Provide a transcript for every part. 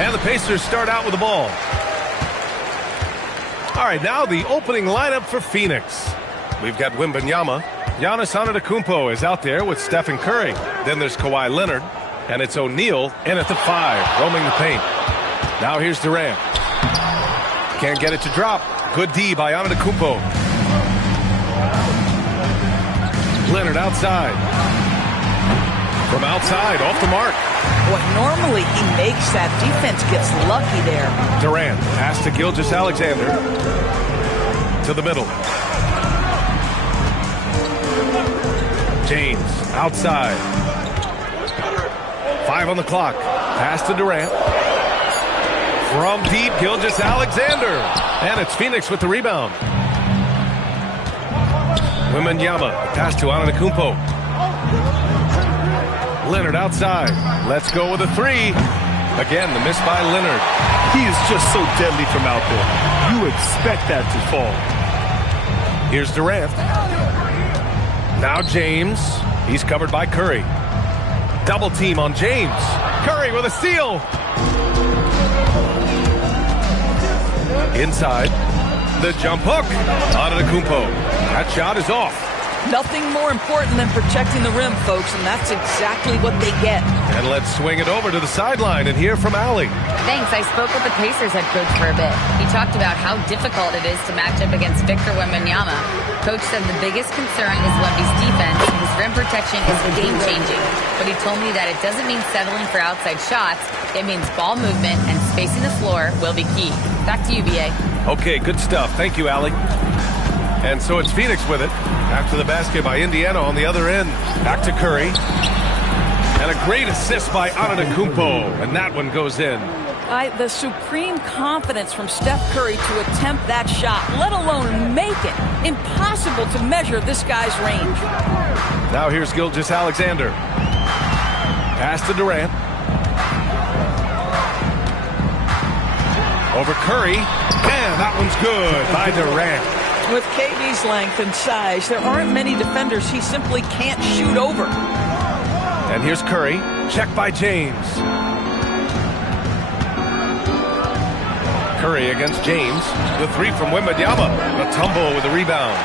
And the Pacers start out with the ball. All right, now the opening lineup for Phoenix. We've got Wembanyama. Giannis Antetokounmpo is out there with Stephen Curry. Then there's Kawhi Leonard. And it's O'Neal in at the 5, roaming the paint. Now here's Durant. Can't get it to drop. Good D by Antetokounmpo. Leonard outside. From outside, off the mark. Well, normally he makes that. Defense gets lucky there. Durant, pass to Gilgeous-Alexander. To the middle. James, outside. 5 on the clock. Pass to Durant. From deep, Gilgeous-Alexander. And it's Phoenix with the rebound. Wembanyama, pass to Antetokounmpo. Leonard outside. Let's go with a 3. Again, the miss by Leonard. He is just so deadly from out there. You expect that to fall. Here's Durant. Now James. He's covered by Curry. Double team on James. Curry with a steal. Inside. The jump hook. Antetokounmpo. That shot is off. Nothing more important than protecting the rim, folks, and that's exactly what they get. And let's swing it over to the sideline and hear from Allie. Thanks. I spoke with the Pacers head coach for a bit. He talked about how difficult it is to match up against Victor Wembanyama. Coach said the biggest concern is Wemby's defense. His rim protection is game-changing. But he told me that it doesn't mean settling for outside shots. It means ball movement and spacing the floor will be key. Back to you, B.A. Okay, good stuff. Thank you, Allie. And so it's Phoenix with it. After the basket by Indiana on the other end. Back to Curry. And a great assist by Antetokounmpo, and that one goes in. The supreme confidence from Steph Curry to attempt that shot, let alone make it. Impossible to measure this guy's range. Now here's Gilgeous-Alexander. Pass to Durant. Over Curry, and that one's good by Durant. With KD's length and size, there aren't many defenders he simply can't shoot over. And here's Curry, checked by James. Curry against James. The three from Wembanyama. Mutombo with the rebound.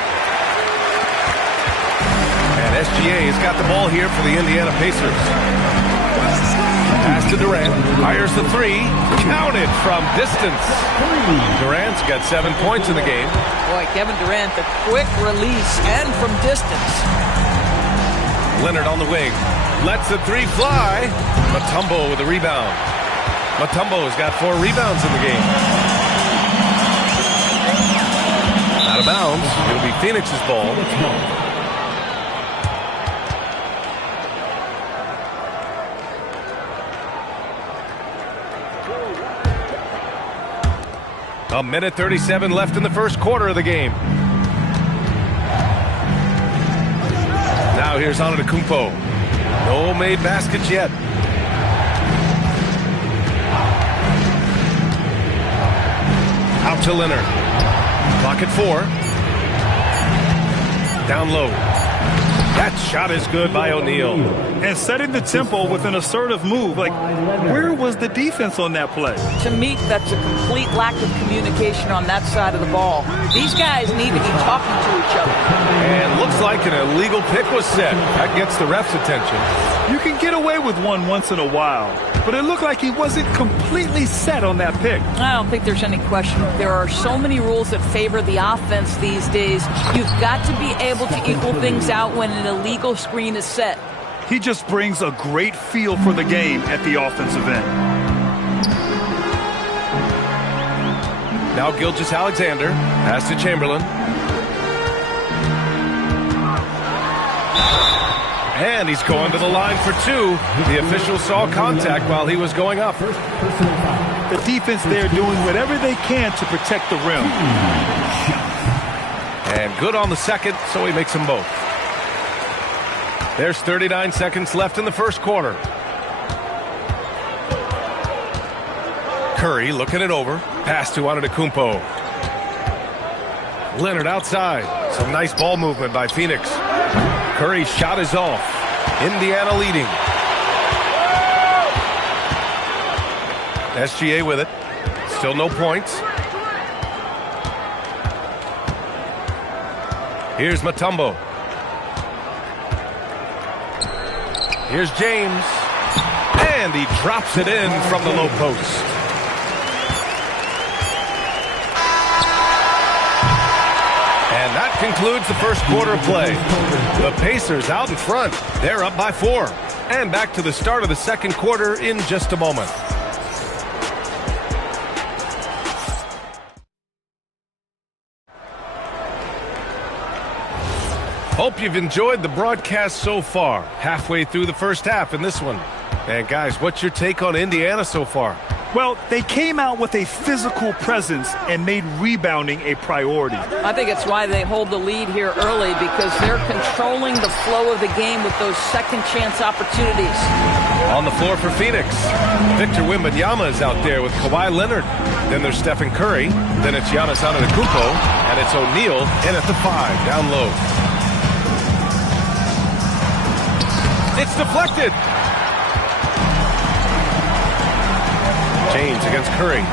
And SGA has got the ball here for the Indiana Pacers. Pass to Durant. Fires the three. Counted from distance. Durant's got 7 points in the game. Boy, Kevin Durant, the quick release and from distance. Leonard on the wing. Lets the three fly. Mutombo with the rebound. Mutombo's got 4 rebounds in the game. Out of bounds. It'll be Phoenix's ball. A minute 37 left in the first quarter of the game. Now here's Antetokounmpo. No made baskets yet. Out to Leonard. Clock at 4. Down low. That shot is good by O'Neal. And setting the tempo with an assertive move. Like, where was the defense on that play? To me, that's a complete lack of communication on that side of the ball. These guys need to be talking to each other. And looks like an illegal pick was set. That gets the ref's attention. You can get away with one once in a while, but it looked like he wasn't completely set on that pick. I don't think there's any question. There are so many rules that favor the offense these days. You've got to be able to equal things out when an illegal screen is set. He just brings a great feel for the game at the offensive end. Now Gilgeous-Alexander. Pass to Chamberlain. And he's going to the line for 2. The official saw contact while he was going up. The defense there doing whatever they can to protect the rim. And good on the second, so he makes them both. There's 39 seconds left in the first quarter. Curry looking it over. Pass to Antetokounmpo. Leonard outside. Some nice ball movement by Phoenix. Curry's shot is off. Indiana leading. SGA with it. Still no points. Here's Mutombo. Here's James. And he drops it in from the low post. And that concludes the first quarter of play. The Pacers out in front. They're up by 4. And back to the start of the second quarter in just a moment. Hope you've enjoyed the broadcast so far. Halfway through the first half in this one. And guys, what's your take on Indiana so far? Well, they came out with a physical presence and made rebounding a priority. I think it's why they hold the lead here early, because they're controlling the flow of the game with those second chance opportunities. On the floor for Phoenix, Victor Wembanyama is out there with Kawhi Leonard. Then there's Stephen Curry. Then it's Giannis Antetokounmpo. And it's O'Neal in at the 5, down low. It's deflected. James against Curry.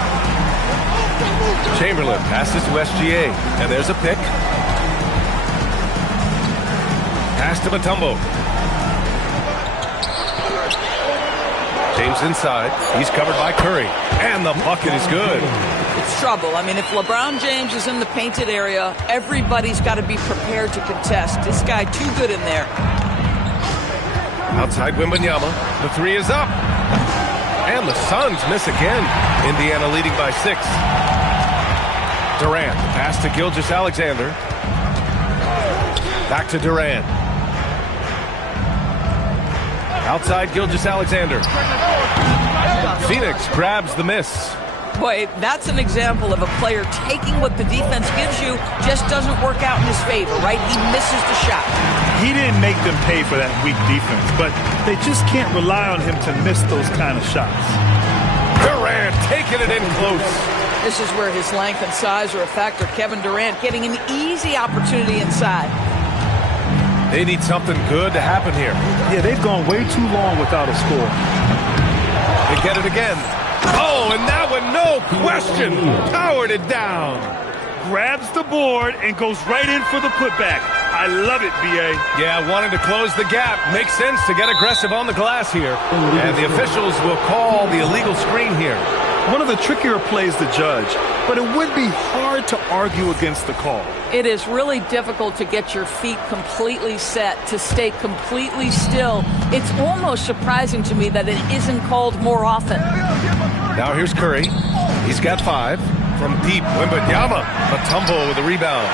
Chamberlain passes to SGA. And there's a pick. Pass to Mutombo. James inside. He's covered by Curry. And the bucket is good. It's trouble. I mean, if LeBron James is in the painted area, everybody's got to be prepared to contest. This guy too good in there. Outside Wembanyama. The 3 is up. And the Suns miss again. Indiana leading by 6. Durant. Pass to Gilgeous-Alexander. Back to Durant. Outside Gilgeous-Alexander. Phoenix grabs the miss. Boy, that's an example of a player taking what the defense gives you, just doesn't work out in his favor, right? He misses the shot. He didn't make them pay for that weak defense, but they just can't rely on him to miss those kind of shots. Durant taking it in close. This is where his length and size are a factor. Kevin Durant getting an easy opportunity inside. They need something good to happen here. Yeah, they've gone way too long without a score. They get it again. Oh, and that one, no question, powered it down. Grabs the board and goes right in for the putback. I love it, B.A. Yeah, wanting to close the gap. Makes sense to get aggressive on the glass here. And the officials will call the illegal screen here. One of the trickier plays to judge, but it would be hard to argue against the call. It is really difficult to get your feet completely set, to stay completely still. It's almost surprising to me that it isn't called more often. Now here's Curry. He's got 5. From deep, Wembanyama. Mutombo with the rebound.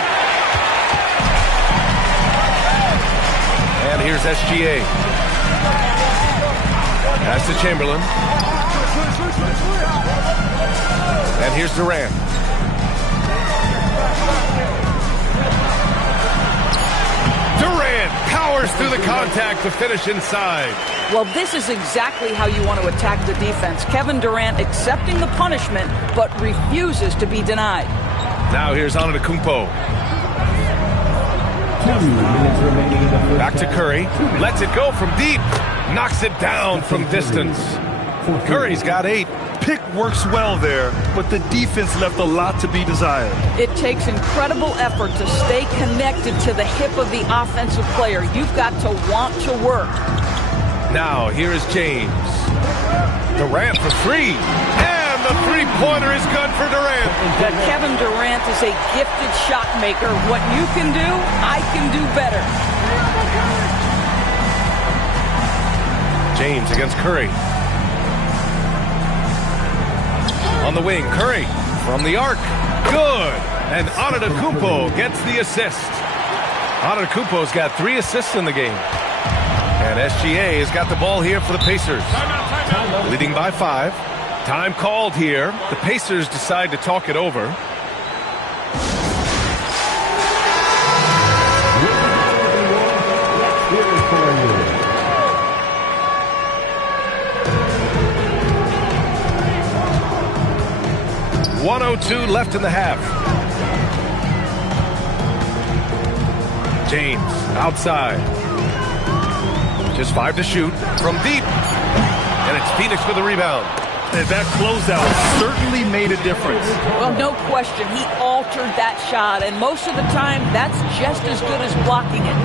And here's SGA. Pass to Chamberlain. And here's Durant. Durant powers through the contact to finish inside. Well, this is exactly how you want to attack the defense. Kevin Durant accepting the punishment, but refuses to be denied. Now here's Antetokounmpo. Back to Curry. Lets it go from deep. Knocks it down from distance. Curry's got 8. Pick works well there, but the defense left a lot to be desired. It takes incredible effort to stay connected to the hip of the offensive player. You've got to want to work. Now, here is James. Durant for 3. And the three-pointer is good for Durant. But Kevin Durant is a gifted shot maker. What you can do, I can do better. James against Curry. On the wing, Curry from the arc. Good. And Antetokounmpo gets the assist. Antetokounmpo's got 3 assists in the game. And SGA has got the ball here for the Pacers. Leading by 5. Time called here. The Pacers decide to talk it over. .102 left in the half. James outside. Just 5 to shoot from deep. And it's Phoenix for the rebound. And that closeout certainly made a difference. Well, no question. He altered that shot, and most of the time, that's just as good as blocking it.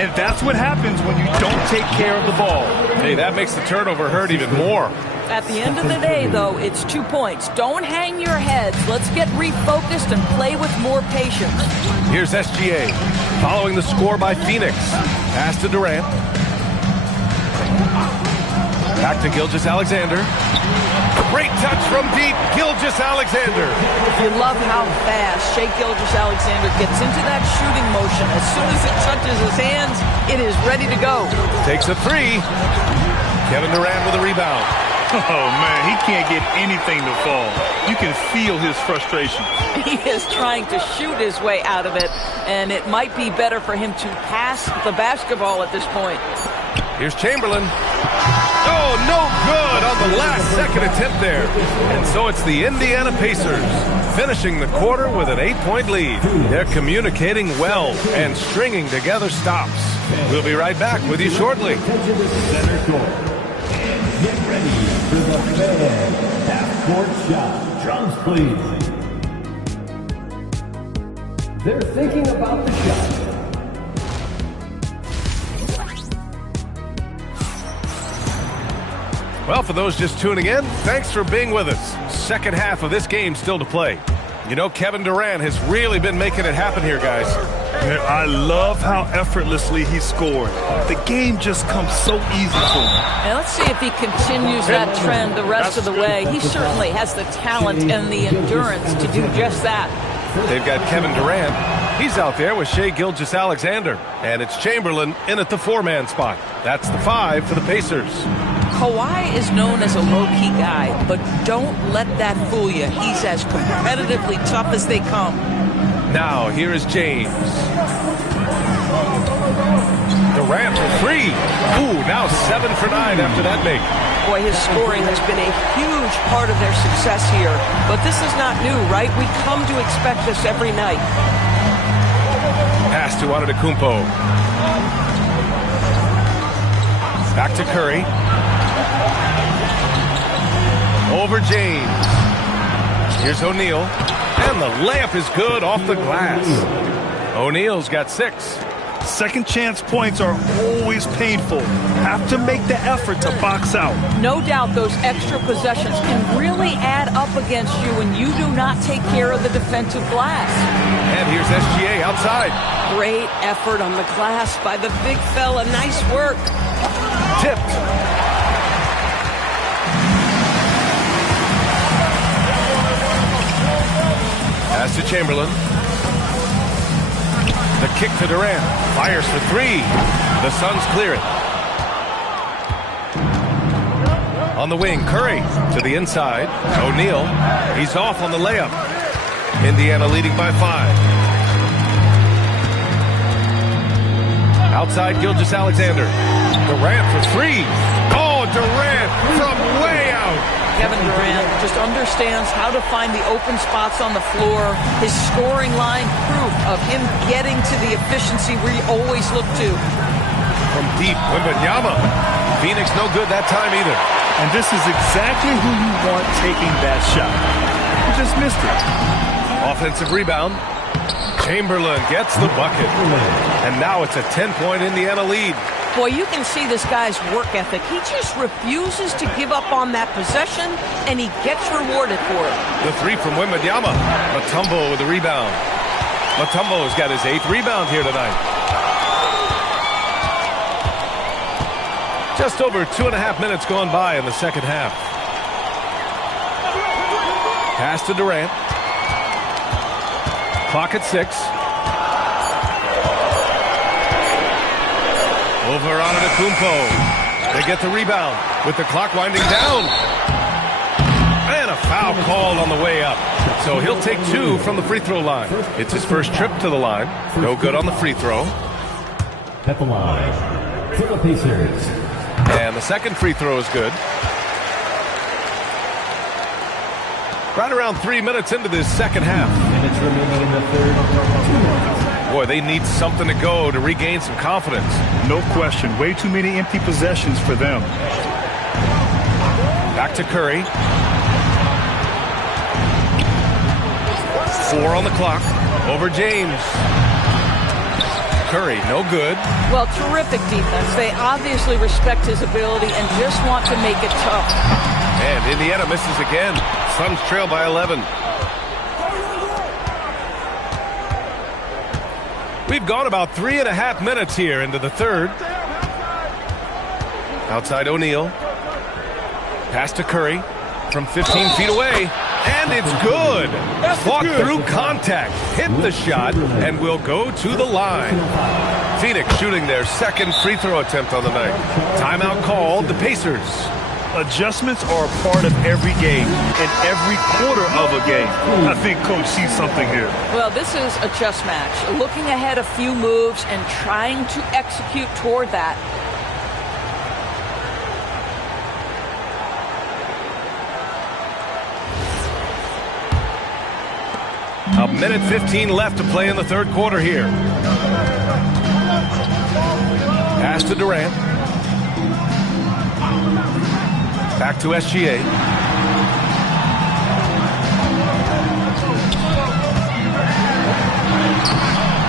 And that's what happens when you don't take care of the ball. Hey, that makes the turnover hurt even more. At the end of the day, though, it's 2 points. Don't hang your heads. Let's get refocused and play with more patience. Here's SGA following the score by Phoenix. Pass to Durant. Back to Gilgeous-Alexander. Great touch from deep, Gilgeous-Alexander. You love how fast Shai Gilgeous-Alexander gets into that shooting motion. As soon as it touches his hands, it is ready to go. Takes a 3. Kevin Durant with a rebound. Oh, man, he can't get anything to fall. You can feel his frustration. He is trying to shoot his way out of it, and it might be better for him to pass the basketball at this point. Here's Chamberlain. Oh, no good on the last second attempt there. And so it's the Indiana Pacers finishing the quarter with an 8-point lead. They're communicating well and stringing together stops. We'll be right back with you shortly. Get ready for the Fed half-court shot. Drums, please. They're thinking about the shot. Well, for those just tuning in, thanks for being with us. Second half of this game still to play. You know, Kevin Durant has really been making it happen here, guys. I love how effortlessly he scored. The game just comes so easy to him. And let's see if he continues that trend the rest of the way. He certainly has the talent and the endurance to do just that. They've got Kevin Durant. He's out there with Shai Gilgeous-Alexander. And it's Chamberlain in at the 4-man spot. That's the 5 for the Pacers. Kawhi is known as a low-key guy, but don't let that fool you. He's as competitively tough as they come. Now, here is James. Durant for 3. Ooh, now 7 for 9 after that make. Boy, his scoring has been a huge part of their success here. But this is not new, right? We come to expect this every night. Pass to Antetokounmpo. Back to Curry. Over James. Here's O'Neal. And the layup is good off the glass. O'Neal's got 6. Second chance points are always painful. Have to make the effort to box out. No doubt those extra possessions can really add up against you when you do not take care of the defensive glass. And here's SGA outside. Great effort on the glass by the big fella. Nice work. Tipped. Pass to Chamberlain. The kick to Durant. Fires for 3. The Suns clear it. On the wing, Curry to the inside. O'Neal. He's off on the layup. Indiana leading by 5. Outside Gilgeous-Alexander. Durant for 3. Oh, Durant from way out. Kevin Durant just understands how to find the open spots on the floor. His scoring line proof of him getting to the efficiency we always look to. From deep, Wembanyama. Phoenix no good that time either. And this is exactly who you want taking that shot. You just missed it. Offensive rebound. Chamberlain gets the bucket. And now it's a 10-point Indiana lead. Boy, you can see this guy's work ethic. He just refuses to give up on that possession, and he gets rewarded for it. The 3 from Wembanyama. Mutombo with the rebound. Mutombo's got his 8th rebound here tonight. Just over 2.5 minutes gone by in the second half. Pass to Durant. Clock at 6. Over Antetokounmpo. They get the rebound with the clock winding down. And a foul called on the way up. So he'll take 2 from the free throw line. It's his first trip to the line. No good on the free throw. At the line for the Pacers. And the second free throw is good. Right around 3 minutes into this second half. Minutes remaining in the third. Boy, they need something to go to regain some confidence. No question. Way too many empty possessions for them. Back to Curry. 4 on the clock. Over James. Curry, no good. Well, terrific defense. They obviously respect his ability and just want to make it tough. And Indiana misses again. Suns trail by 11. We've gone about 3.5 minutes here into the third. Outside O'Neal. Pass to Curry from 15 feet away. And it's good. Fought through contact. Hit the shot and will go to the line. Phoenix shooting their second free throw attempt on the night. Timeout called. The Pacers. Adjustments are a part of every game and every quarter of a game. I think Coach sees something here. Well, this is a chess match. Looking ahead a few moves and trying to execute toward that. A minute 15 left to play in the third quarter here. Pass to Durant. Back to SGA.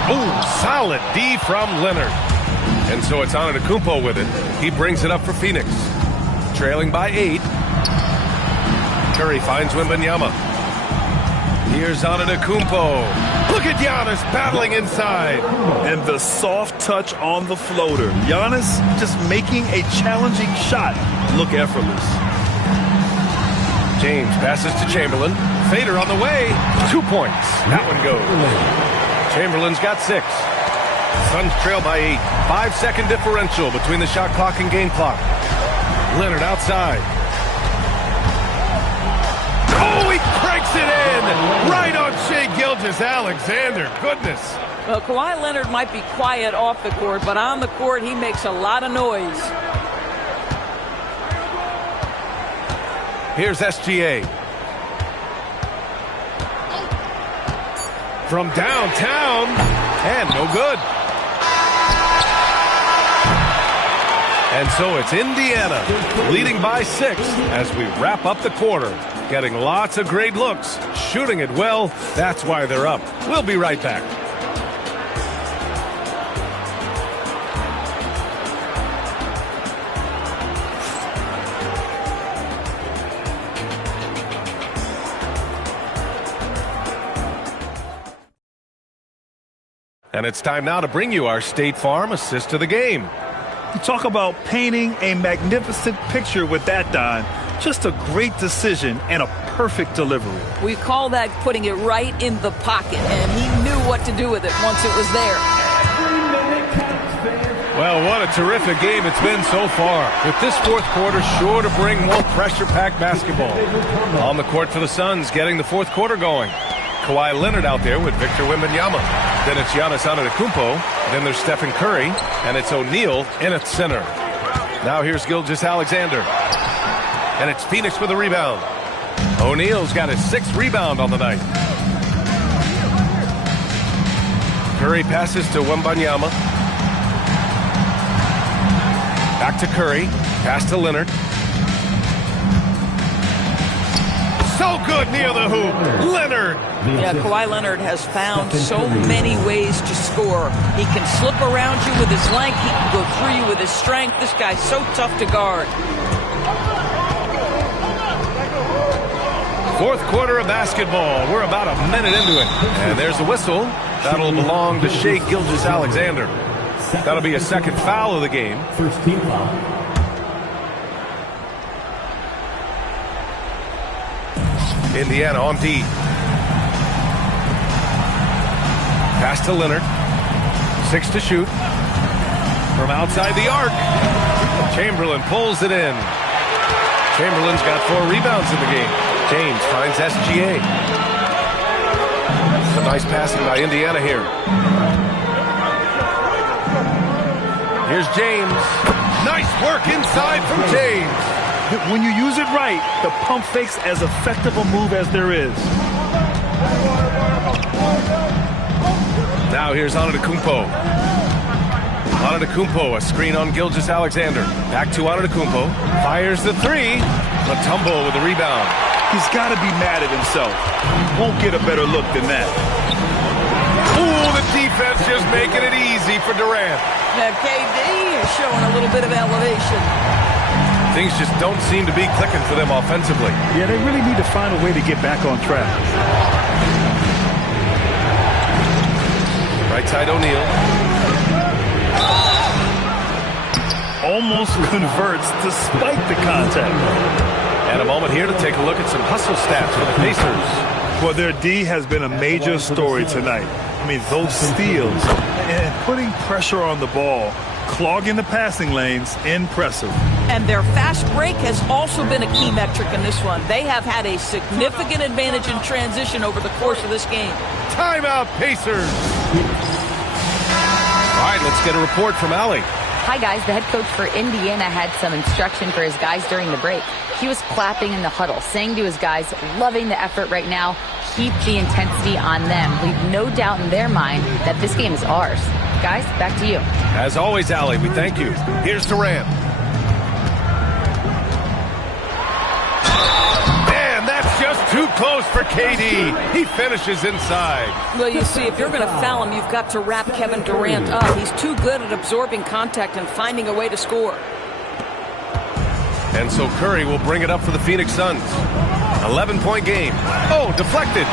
Oh, solid D from Leonard. And so it's Antetokounmpo with it. He brings it up for Phoenix. Trailing by 8. Curry finds Wembanyama. Here's Antetokounmpo. Look at Giannis battling inside. And the soft touch on the floater. Giannis just making a challenging shot look effortless. James passes to Chamberlain. fader on the way. 2 points. That one goes. Chamberlain's got 6. Suns trail by 8. 5-second differential between the shot clock and game clock. Leonard outside. Oh, he cranks it in! Right on Shai Gilgeous-Alexander. Goodness. Well, Kawhi Leonard might be quiet off the court, but on the court, he makes a lot of noise. Here's SGA. From downtown, and no good. And so it's Indiana leading by 6 as we wrap up the quarter. Getting lots of great looks, shooting it well. That's why they're up. We'll be right back. And it's time now to bring you our State Farm assist of the game. You talk about painting a magnificent picture with that, Don. Just a great decision and a perfect delivery. We call that putting it right in the pocket, and he knew what to do with it once it was there. Well, what a terrific game it's been so far. With this fourth quarter sure to bring more pressure-packed basketball. On the court for the Suns, getting the fourth quarter going. Kawhi Leonard out there with Victor Wembanyama. Then it's Giannis Antetokounmpo. Then there's Stephen Curry. And it's O'Neal in at center. Now here's Gilgeous-Alexander. And it's Phoenix with a rebound. O'Neal's got his 6th rebound on the night. Curry passes to Wembanyama. Back to Curry. Pass to Leonard. So good near the hoop. Leonard. Yeah, Kawhi Leonard has found so many ways to score. He can slip around you with his length. He can go through you with his strength. This guy's so tough to guard. Fourth quarter of basketball. We're about a minute into it. And there's the whistle. That'll belong to Shai Gilgeous-Alexander. That'll be a second foul of the game. First team foul. Indiana on D. Pass to Leonard. 6 to shoot. From outside the arc. Chamberlain pulls it in. Chamberlain's got 4 rebounds in the game. James finds SGA. Some nice passing by Indiana here. Here's James. Nice work inside from James. When you use it right, the pump fake's as effective a move as there is. Now here's Antetokounmpo. Antetokounmpo, a screen on Gilgeous-Alexander. Back to Antetokounmpo. Fires the 3. Mutombo with the rebound. He's got to be mad at himself. He won't get a better look than that. Ooh, the defense just making it easy for Durant. Now, KD is showing a little bit of elevation. Things just don't seem to be clicking for them offensively. Yeah, they really need to find a way to get back on track. Right side O'Neal. Almost converts despite the contact. And a moment here to take a look at some hustle stats for the Pacers. Well, their D has been a major story tonight. I mean, those steals and putting pressure on the ball, clogging the passing lanes, impressive. And their fast break has also been a key metric in this one. They have had a significant advantage in transition over the course of this game. Timeout, Pacers. All right, let's get a report from Allie. Hi, guys. The head coach for Indiana had some instruction for his guys during the break. He was clapping in the huddle, saying to his guys, loving the effort right now, keep the intensity on them. Leave no doubt in their mind that this game is ours. Guys, back to you. As always, Allie, we thank you. Here's Durant. And that's just too close for KD. He finishes inside. Well, you see, if you're going to foul him, you've got to wrap Kevin Durant up. He's too good at absorbing contact and finding a way to score. And so Curry will bring it up for the Phoenix Suns. 11-point game. Oh, deflected.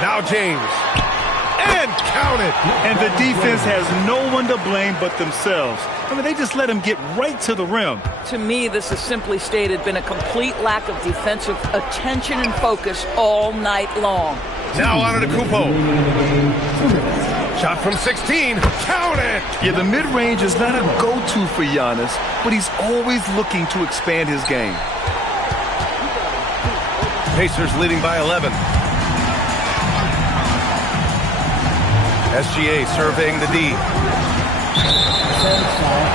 Now James. and count it. And the defense has no one to blame but themselves. I mean, they just let him get right to the rim. To me, this has simply stated been a complete lack of defensive attention and focus all night long. Now on to Kumpo. Shot from 16. Count it. Yeah, the mid-range is not a go-to for Giannis, but he's always looking to expand his game. Pacers leading by 11. SGA surveying the D. Third foul,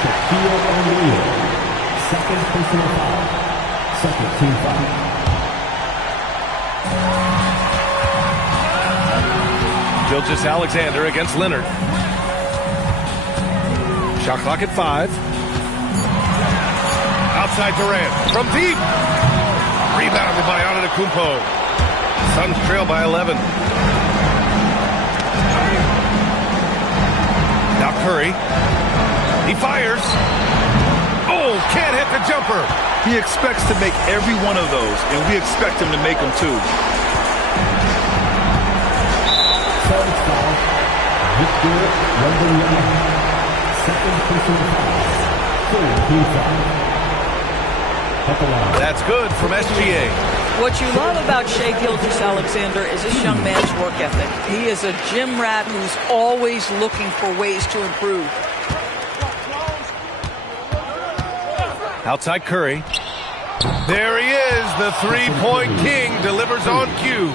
Shaquille O'Neal. Second personal foul. Second team foul. Gilgeous-Alexander against Leonard. Shot clock at 5. Outside Durant from deep. Rebounded by Antetokounmpo. Suns trail by 11. Now Curry. He fires. Oh, can't hit the jumper. He expects to make every one of those, and we expect him to make them too. Third foul, Victor Wembanyama. Second personal foul. Third team foul. That's good from SGA. What you love about Shai Gilgeous-Alexander is this young man's work ethic. He is a gym rat who's always looking for ways to improve. Outside Curry. There he is. The three-point king delivers on cue.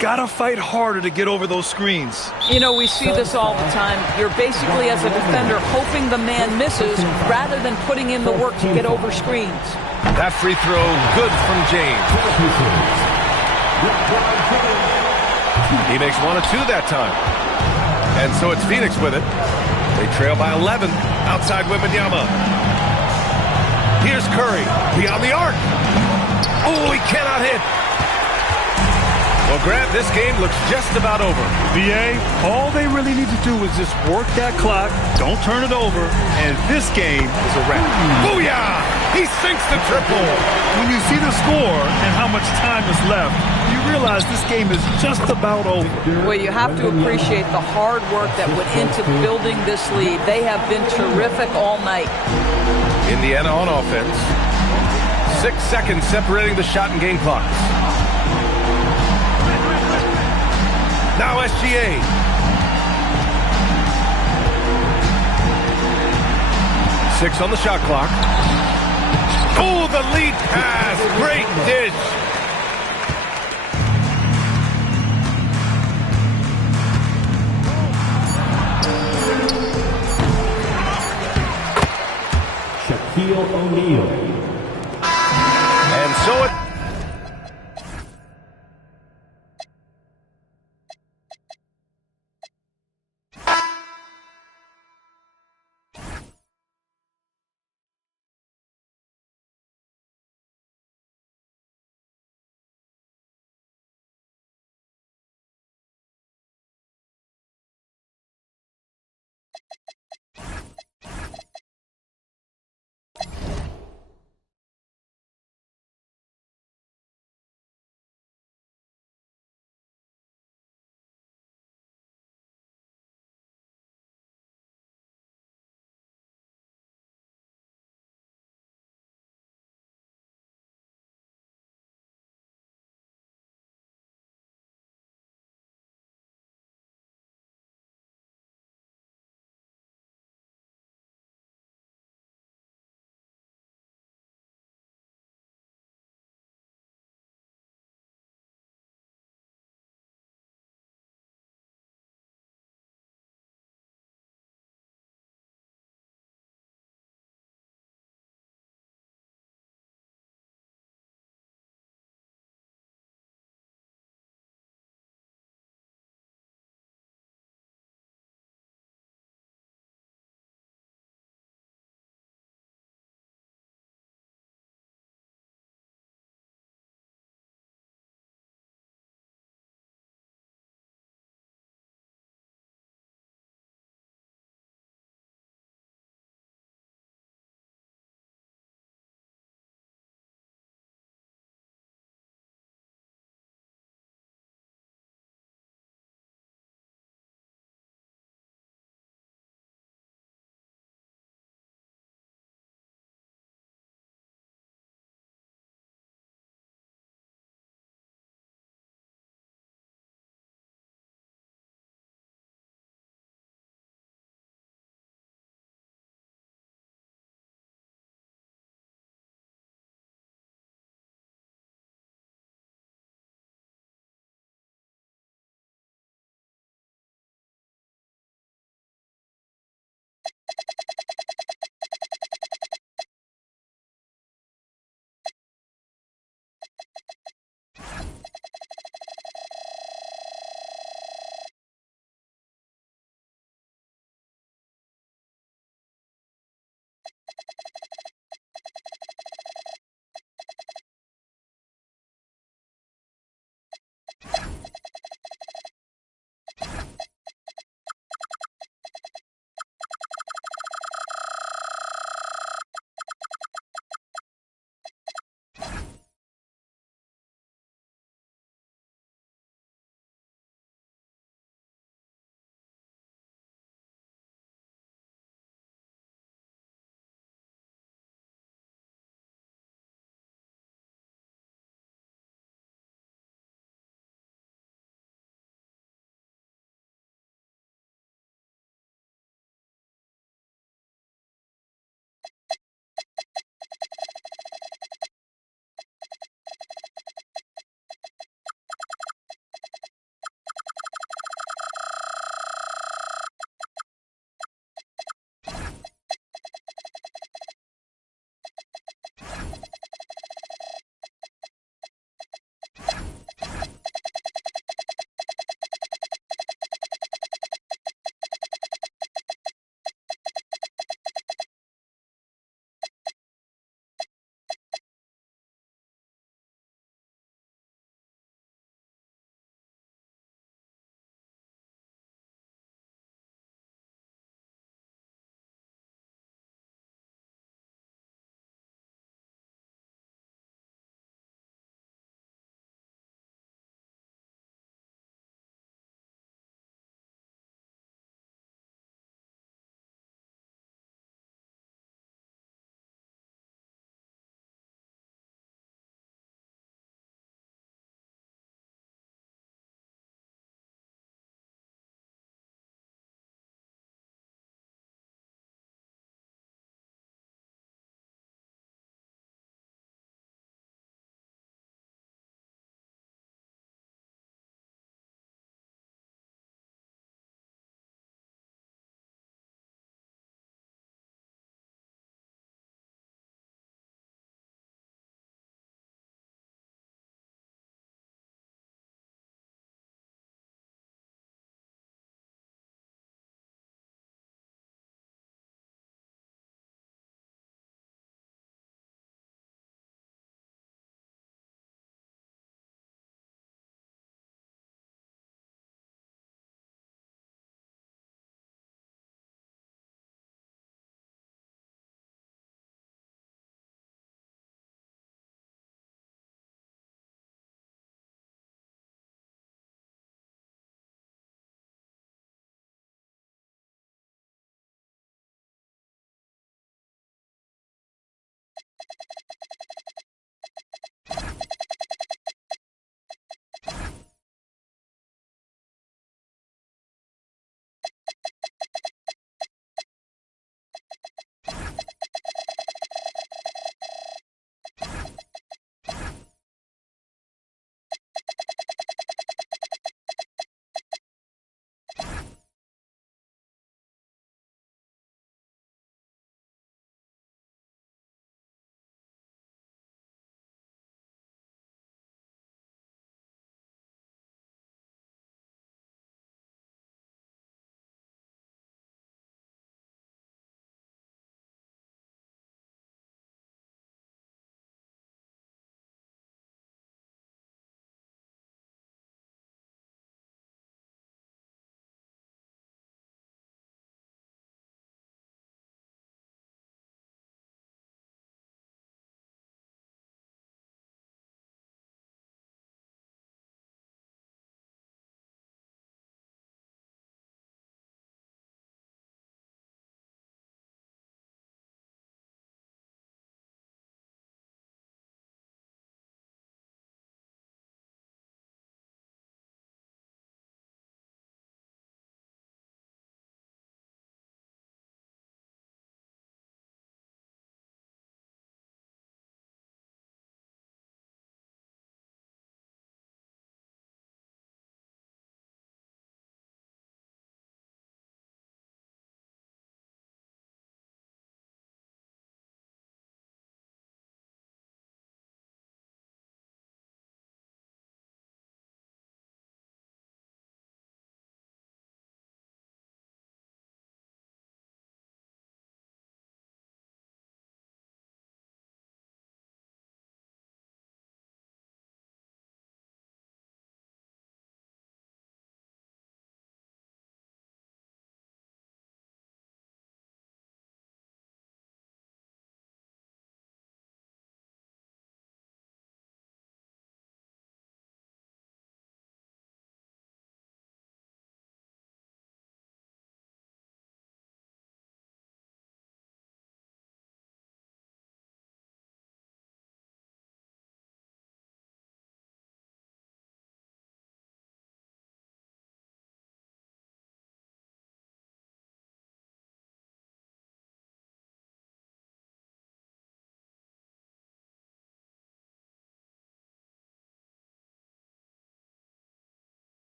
Gotta fight harder to get over those screens. You know, we see this all the time. You're basically, as a defender, hoping the man misses rather than putting in the work to get over screens. That free throw, good from James. He makes 1 of 2 that time. And so it's Phoenix with it. They trail by 11. Outside Wembanyama. Here's Curry. Beyond the arc. Oh, he cannot hit. Well, Grant, this game looks just about over. BA, all they really need to do is just work that clock, don't turn it over, and this game is a wrap. Booyah! He sinks the triple. When you see the score and how much time is left, you realize this game is just about over. Well, you have to appreciate the hard work that went into building this lead. They have been terrific all night. Indiana on offense. 6 seconds separating the shot and game clocks. Now SGA. Six on the shot clock. Oh, the lead pass. Great dish. Shaquille O'Neal. And so it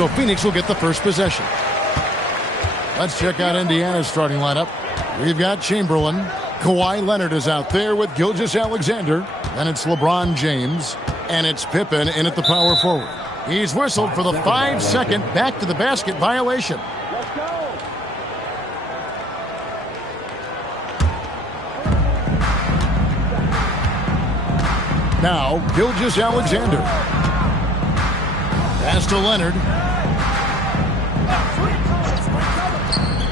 So Phoenix will get the first possession. Let's check out Indiana's starting lineup. We've got Chamberlain. Kawhi Leonard is out there with Gilgeous-Alexander. Then it's LeBron James. And it's Pippen in at the power forward. He's whistled for the 5-second back-to-the-basket violation. Now, Gilgeous-Alexander. Pass to Leonard.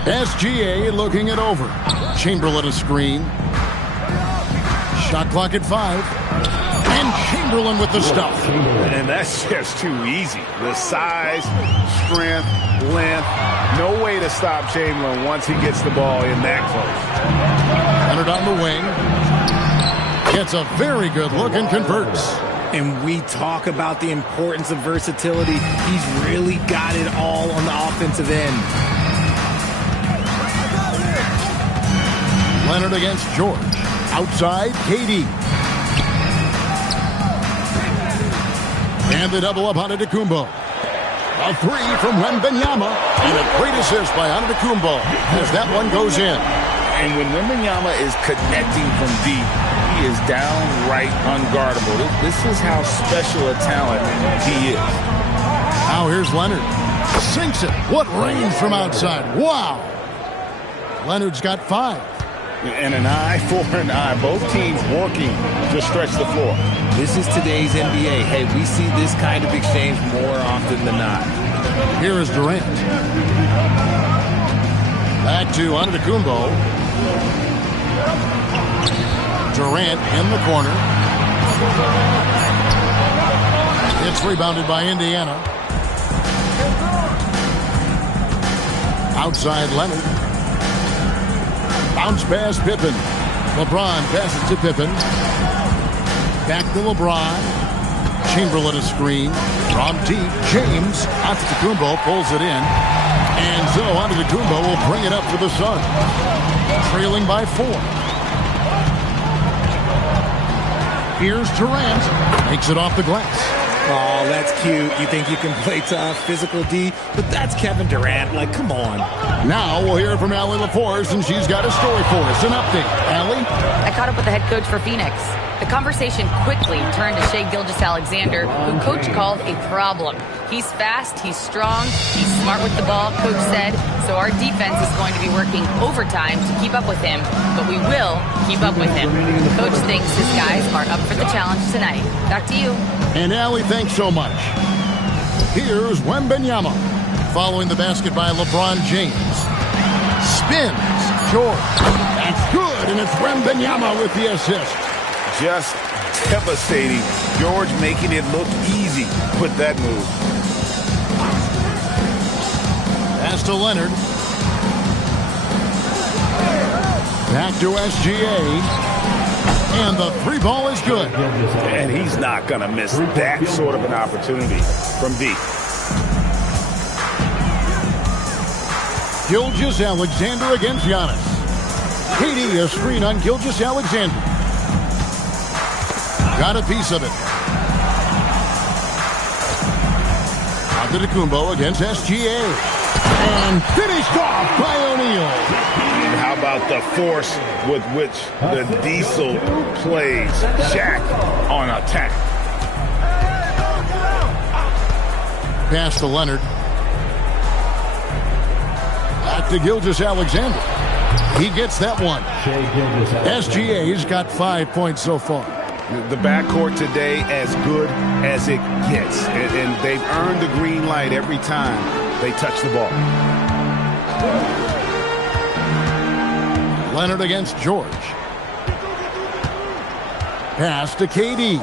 SGA looking it over. Chamberlain a screen. Shot clock at 5. And Chamberlain with the stop. And that's just too easy. The size, strength, length. No way to stop Chamberlain once he gets the ball in that close. Leonard on the wing. Gets a very good look and converts. And we talk about the importance of versatility. He's really got it all on the offensive end. Leonard against George. Outside, KD. And the double up on Antetokounmpo. A three from Wembanyama. And a great assist by Antetokounmpo as that one goes in. And when Wembanyama is connecting from deep, he is downright unguardable. This is how special a talent he is. Now here's Leonard. Sinks it. What range from outside. Wow. Leonard's got 5. And an eye for an eye. Both teams working to stretch the floor. This is today's NBA. Hey, we see this kind of exchange more often than not. Here is Durant. Back to Antetokounmpo. Durant in the corner. It's rebounded by Indiana. Outside Leonard. Bounce pass Pippen. LeBron passes to Pippen. Back to LeBron. Chamberlain a screen. From deep. James. Antetokounmpo pulls it in. And so Antetokounmpo will bring it up for the Suns. Trailing by 4. Here's Durant. Makes it off the glass. Oh, that's cute. You think you can play tough, physical D, but that's Kevin Durant. Like, come on. Now we'll hear from Allie LaForce, and she's got a story for us. An update. Allie? I caught up with the head coach for Phoenix. The conversation quickly turned to Shai Gilgeous-Alexander, who coach called a problem. He's fast, he's strong, he's smart with the ball, coach said, so our defense is going to be working overtime to keep up with him, but we will keep up with him. Coach thinks his guys are up for the challenge tonight. Back to you. And Allie, thanks so much. Here's Wembanyama. Following the basket by LeBron James. Spins. George. That's good, and it's Wembanyama with the assist. Just devastating. George making it look easy with that move. Pass to Leonard. Back to SGA. And the 3 ball is good. And he's not going to miss that sort of an opportunity from deep. Gilgeous-Alexander against Giannis. KD a screen on Gilgeous-Alexander. Got a piece of it. Antetokounmpo against SGA. And finished off by O'Neal. And how about the force with which the Diesel plays Shaq on attack? Pass to Leonard. Back to Gilgeous-Alexander. He gets that one. SGA's got 5 points so far. The backcourt today as good as it gets. And they've earned the green light every time they touch the ball. Leonard against George. Pass to KD.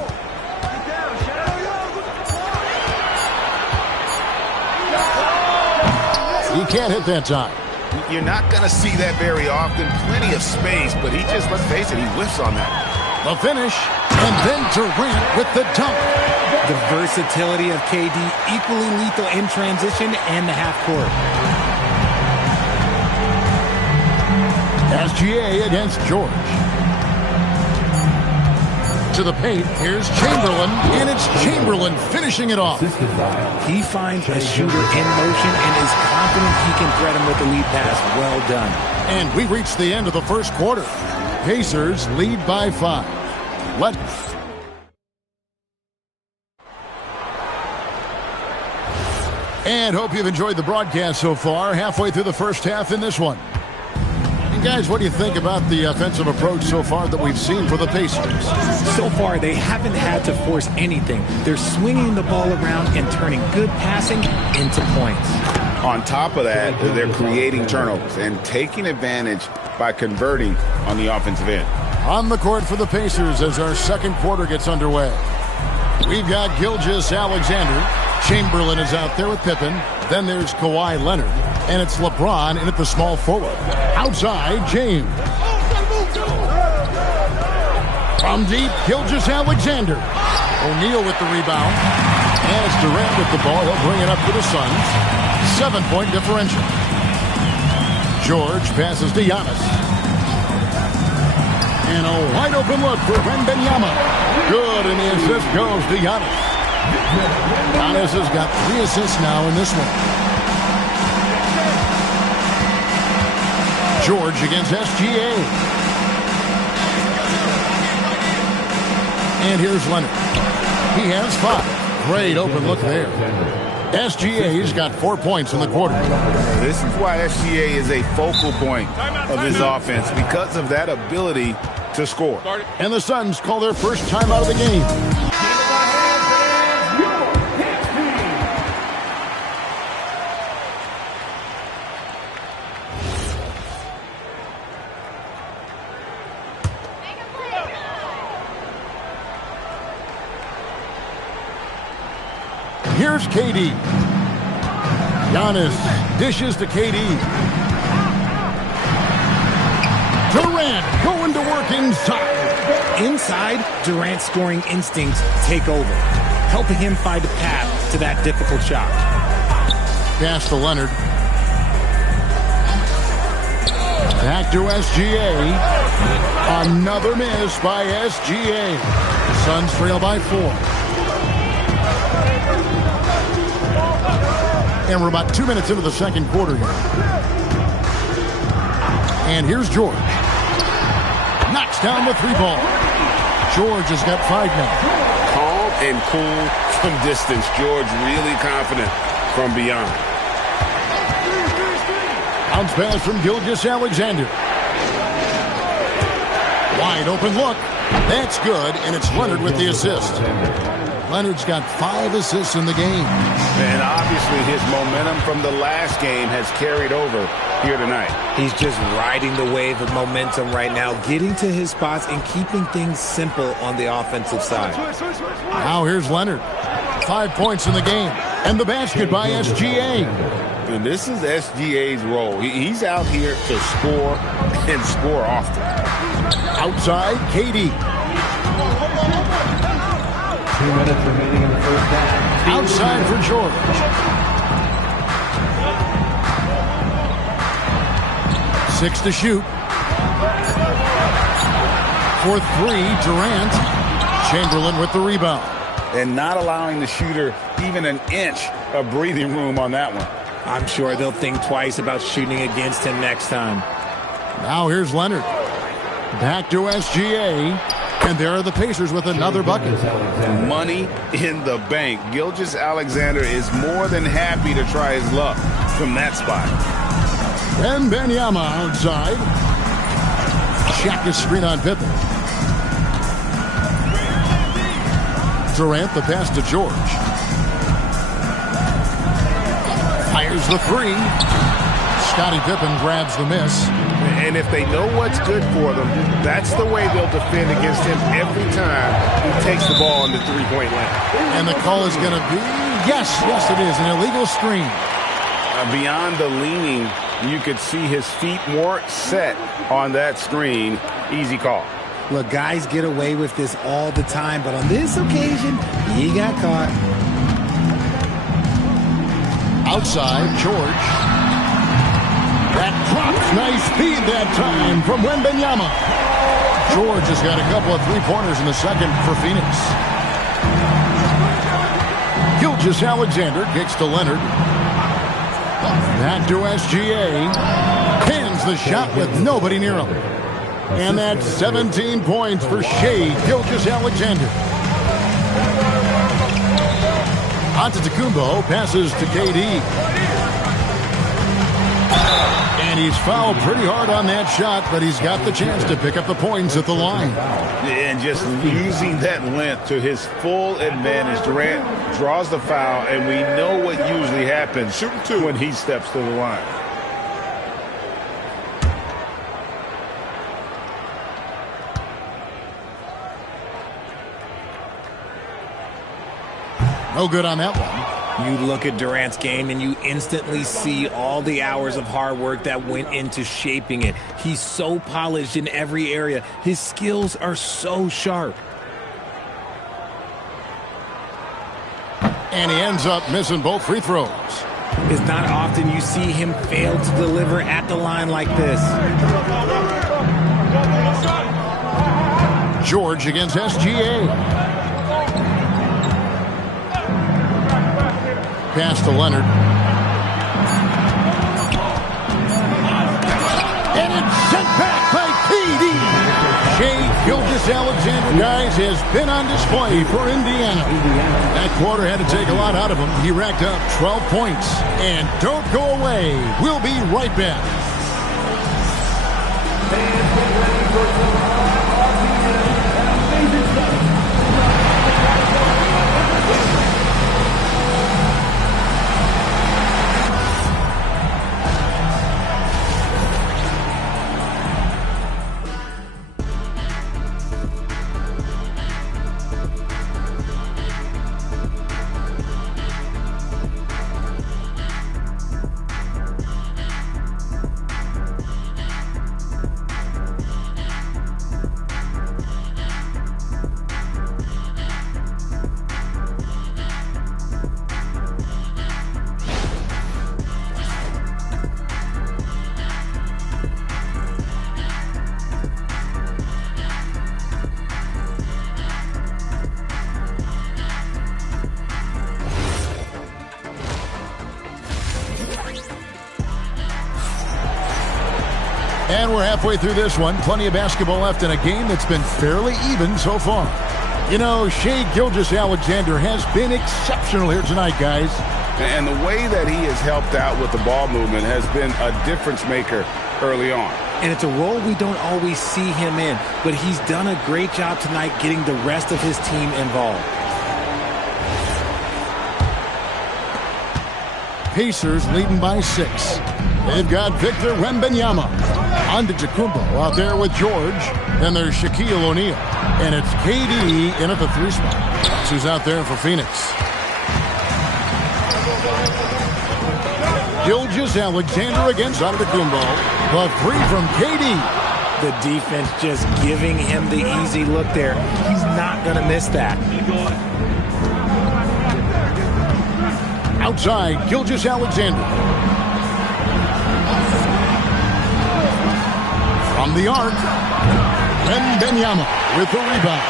He can't hit that time. You're not going to see that very often. Plenty of space, but he just, let's face it, he whiffs on that. The finish, and then Durant with the dunk. The versatility of KD, equally lethal in transition and the half court. SGA against George. to the paint. Here's Chamberlain, and it's Chamberlain finishing it off. He finds a shooter in motion and is confident he can thread him with the lead pass. Well done. And we reached the end of the first quarter. Pacers lead by 5. And hope you've enjoyed the broadcast so far. Halfway through the first half in this one. And guys, what do you think about the offensive approach so far that we've seen for the Pacers? So far, they haven't had to force anything. They're swinging the ball around and turning good passing into points. On top of that, they're creating turnovers and taking advantage by converting on the offensive end. On the court for the Pacers as our second quarter gets underway. We've got Gilgeous-Alexander. Chamberlain is out there with Pippen. Then there's Kawhi Leonard. And it's LeBron in at the small forward. Outside, James. From deep, Gilgeous-Alexander. O'Neal with the rebound. And it's Durant with the ball. He'll bring it up for the Suns. 7-point differential. George passes to Giannis. And a wide open look for Wembanyama. Good, and the assist goes to Giannis. Giannis has got 3 assists now in this one. George against SGA. And here's Leonard. He has 5. Great open look there. SGA's got 4 points in the quarter. This is why SGA is a focal point of his offense, because of that ability to score. And the Suns call their first timeout of the game. Here's KD. Giannis dishes to KD. Durant going to work inside. Inside, Durant's scoring instincts take over, helping him find a path to that difficult shot. Pass to Leonard. Back to SGA. Another miss by SGA. Suns trail by 4. And we're about 2 minutes into the second quarter here. And here's George. Knocks down the 3-ball. George has got 5 now. Calm and cool from distance. George really confident from beyond. Bounce pass from Gilgeous-Alexander. Wide open look. That's good, and it's Leonard with the assist. Leonard's got 5 assists in the game. And obviously his momentum from the last game has carried over here tonight. He's just riding the wave of momentum right now, getting to his spots and keeping things simple on the offensive side. Now here's Leonard. 5 points in the game. And the basket by SGA. And this is SGA's role. He's out here to score and score often. Outside, KD. 2 minutes remaining in the first half. Outside for George. Six to shoot. For 3, Durant. Chamberlain with the rebound. And not allowing the shooter even an inch of breathing room on that one. I'm sure they'll think twice about shooting against him next time. Now here's Leonard. Back to SGA. And there are the Pacers with another bucket. Money in the bank. Gilgeous-Alexander is more than happy to try his luck from that spot. Wembanyama outside. Check his screen on Pippen. Durant the pass to George. Fires the 3. Scottie Pippen grabs the miss. And if they know what's good for them, that's the way they'll defend against him every time he takes the ball in the 3-point line. And the call is going to be, yes, it is, an illegal screen. Beyond the leaning, you could see his feet more set on that screen. Easy call. Look, guys get away with this all the time, but on this occasion, he got caught. Outside, George. That drops. Nice speed that time from Wembanyama. George has got a couple of three-pointers in the second for Phoenix. Gilgeous-Alexander kicks to Leonard. Back to SGA. Pins the shot with nobody near him. And that's 17 points for Shai Gilgeous-Alexander. Antetokounmpo passes to KD. And he's fouled pretty hard on that shot, but he's got the chance to pick up the points at the line. And just using that length to his full advantage. Durant draws the foul, and we know what usually happens when he steps to the line. No good on that one. You look at Durant's game and you instantly see all the hours of hard work that went into shaping it. He's so polished in every area. His skills are so sharp. And he ends up missing both free throws. It's not often you see him fail to deliver at the line like this. George against SGA. Pass to Leonard. And it's sent back by KD. Shai Gilgeous-Alexander, guys, has been on display for Indiana. That quarter had to take a lot out of him. He racked up 12 points. And don't go away. We'll be right back. And we're halfway through this one. Plenty of basketball left in a game that's been fairly even so far. You know, Shai Gilgeous-Alexander has been exceptional here tonight, guys. And the way that he has helped out with the ball movement has been a difference maker early on. And it's a role we don't always see him in, but he's done a great job tonight getting the rest of his team involved. Pacers leading by 6. They've got Victor Wembanyama. Antetokounmpo out there with George. Then there's Shaquille O'Neal. And it's KD in at the 3 spot. That's who's out there for Phoenix. Gilgeous-Alexander against Antetokounmpo. The 3 from KD. The defense just giving him the easy look there. He's not going to miss that. Outside, Gilgeous-Alexander. From the arc, Wembanyama with the rebound.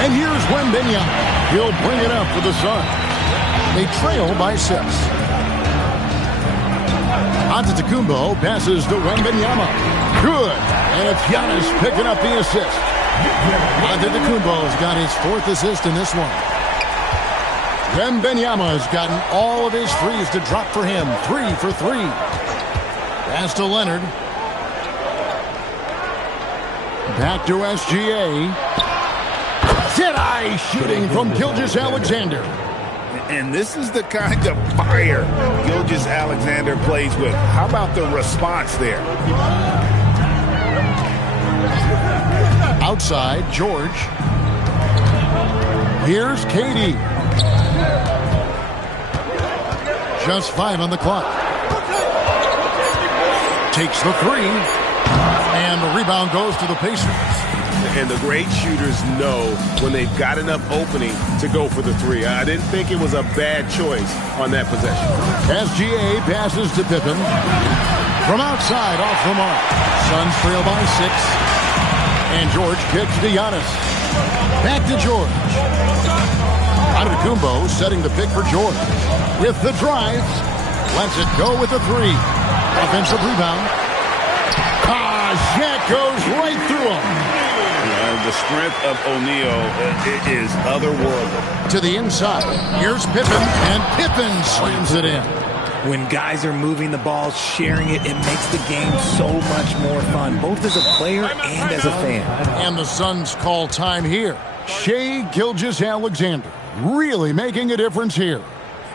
And here's Wembanyama. He'll bring it up for the Suns. They trail by 6. Antetokounmpo passes to Wembanyama. Good. And it's Giannis picking up the assist. Antetokounmpo's got his 4th assist in this one. Wembanyama has gotten all of his threes to drop for him. 3 for 3. Pass to Leonard. Back to SGA. Jedi shooting from Gilgeous-Alexander. And this is the kind of fire Gilgeous-Alexander plays with. How about the response there? Outside, George. Here's KD. Just 5 on the clock. Takes the 3. And the rebound goes to the Pacers. And the great shooters know when they've got enough opening to go for the 3. I didn't think it was a bad choice on that possession. SGA passes to Pippen. From outside, off the mark. Suns trail by 6. And George kicks to Giannis. Back to George. Antetokounmpo setting the pick for George. With the drive. Lets it go with the three. Offensive rebound. Shaq goes right through him. The strength of O'Neal is otherworldly. To the inside. Here's Pippen. And Pippen slams it in. When guys are moving the ball, sharing it, it makes the game so much more fun, both as a player and as a fan. And the Suns call time here. Shai Gilgeous-Alexander really making a difference here.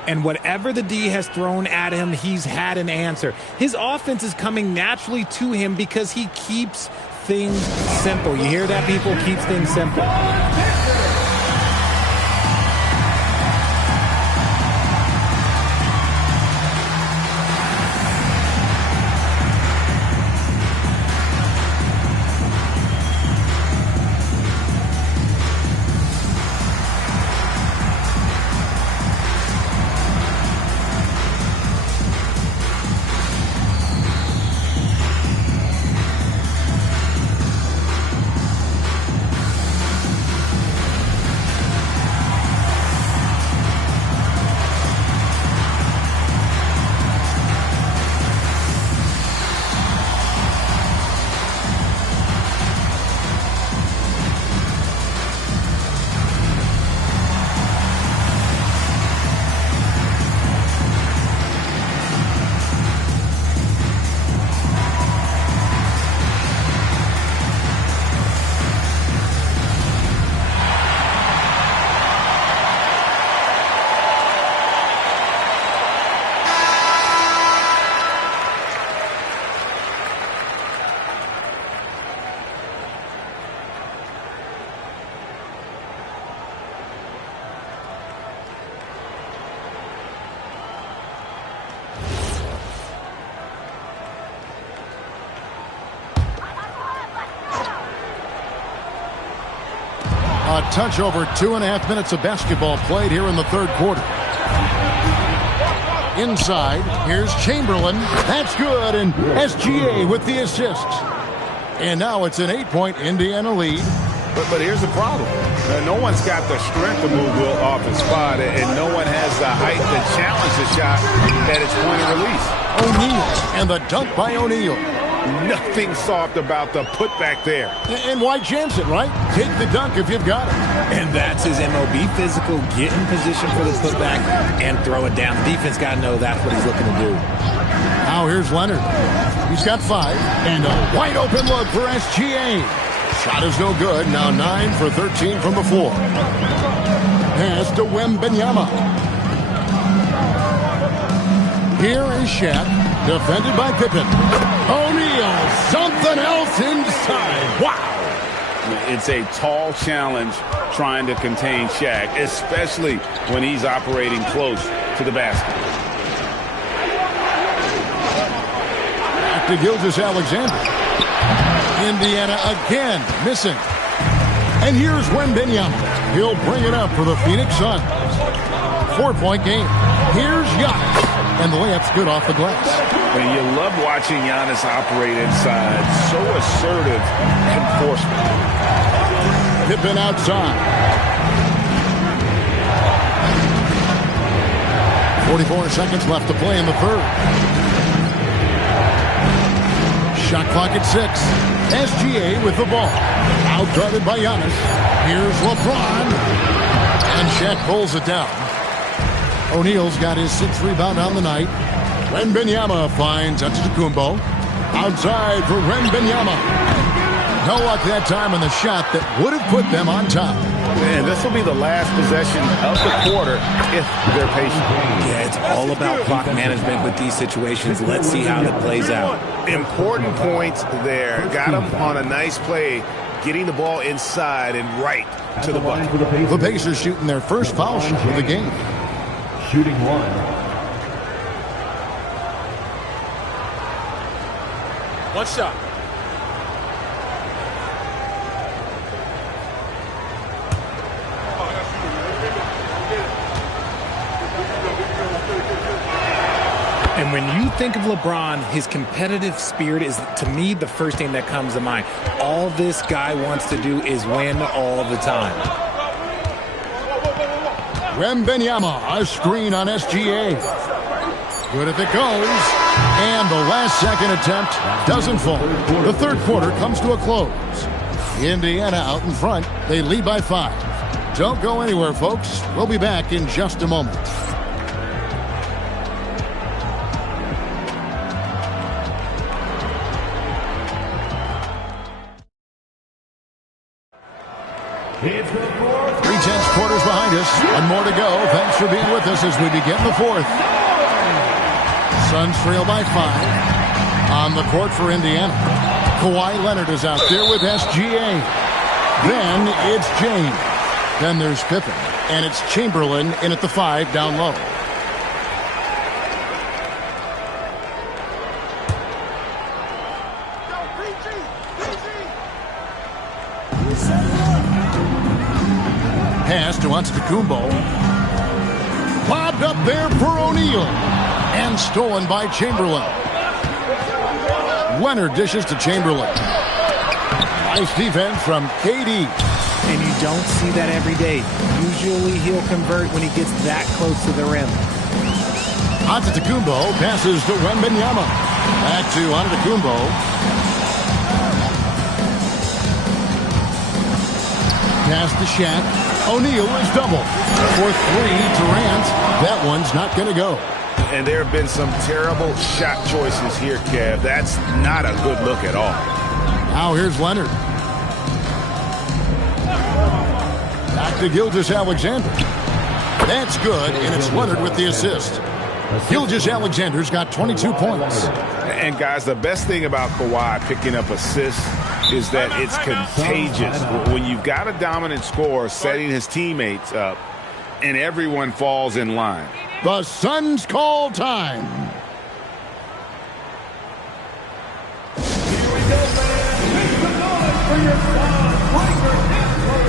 And whatever the D has thrown at him, he's had an answer. His offense is coming naturally to him because he keeps things simple. You hear that, people? Keeps things simple. A touch over 2.5 minutes of basketball played here in the third quarter. Inside, here's Chamberlain. That's good, and SGA with the assist. And now it's an 8-point Indiana lead. But here's the problem. No one's got the strength to move Will off his spot, and no one has the height to challenge the shot at its point of release. O'Neal, and the dunk by O'Neal. Nothing soft about the putback there. And why chance it, right? Take the dunk if you've got it. And that's his MOB physical. Get in position for the putback and throw it down. The defense got to know that's what he's looking to do. Now here's Leonard. He's got 5. And a wide open look for SGA. Shot is no good. Now 9 for 13 from the floor. Pass to Wembanyama. Here is Shaq. Defended by Pippen. O'Neal, something else inside. Wow. It's a tall challenge trying to contain Shaq, especially when he's operating close to the basket. Back to Gilgeous-Alexander. Indiana again missing. And here's Wembanyama. He'll bring it up for the Phoenix Suns. 4-point game. Here's Giannis. And the layup's good off the glass. And you love watching Giannis operate inside. So assertive and forceful. Pippen outside. 44 seconds left to play in the third. Shot clock at 6. SGA with the ball. Out-guarded by Giannis. Here's LeBron. And Shaq pulls it down. O'Neal's got his 6th rebound on the night. Wembanyama finds Antetokounmpo. Outside for Wembanyama. No luck that time on the shot that would have put them on top. And this will be the last possession of the quarter if they're patient. Yeah, it's all about clock management with these situations. Let's see how that plays out. Important points there. Got him on a nice play, getting the ball inside and right to the bucket. The Pacers shooting their first foul shot of the game. Shooting 1. One shot. And And when you think of LeBron, his competitive spirit is, to me, the first thing that comes to mind. All this guy wants to do is win all the time. Wembanyama, a screen on SGA. Good if it goes. And the last second attempt doesn't fall. The third quarter comes to a close. Indiana out in front. They lead by 5. Don't go anywhere, folks. We'll be back in just a moment. Three-tenths quarters behind us. One more to go. Thanks for being with us as we begin the fourth. Suns trail by 5. On the court for Indiana, Kawhi Leonard is out there with SGA. Then it's James. Then there's Pippen. And it's Chamberlain in at the 5 down low. Pass to Antetokounmpo. Lobbed up there for O'Neal. And stolen by Chamberlain. Leonard dishes to Chamberlain. Nice defense from KD. And you don't see that every day. Usually he'll convert when he gets that close to the rim. Antetokounmpo passes to Wembanyama. Back to Antetokounmpo. Pass to Shaq. O'Neal is double. For 3, Durant. That one's not going to go. And there have been some terrible shot choices here, Kev. That's not a good look at all. Now here's Leonard. Back to Gilgeous-Alexander. That's good, and it's Leonard with the assist. Gilgeous-Alexander's got 22 points. And, guys, the best thing about Kawhi picking up assists is that it's contagious. When you've got a dominant scorer setting his teammates up, and everyone falls in line. The Suns call time. Here we go, man. Make some noise for your son, Ranger Denver.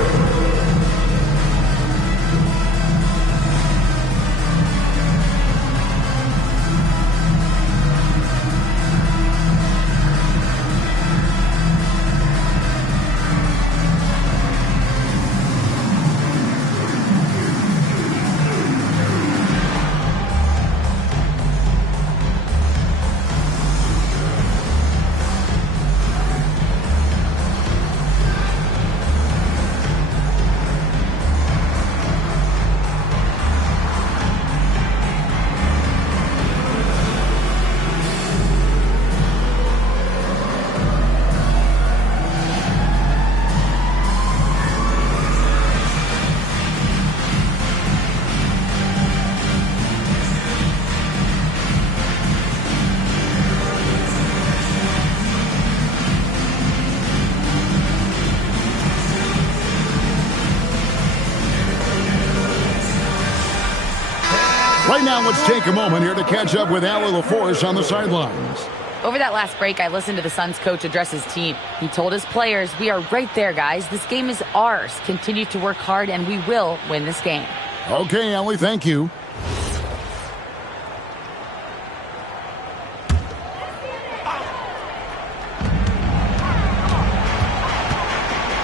Right now, let's take a moment here to catch up with Allie LaForce on the sidelines. Over that last break, I listened to the Suns coach address his team. He told his players, "We are right there, guys. This game is ours. Continue to work hard, and we will win this game." Okay, Allie, thank you.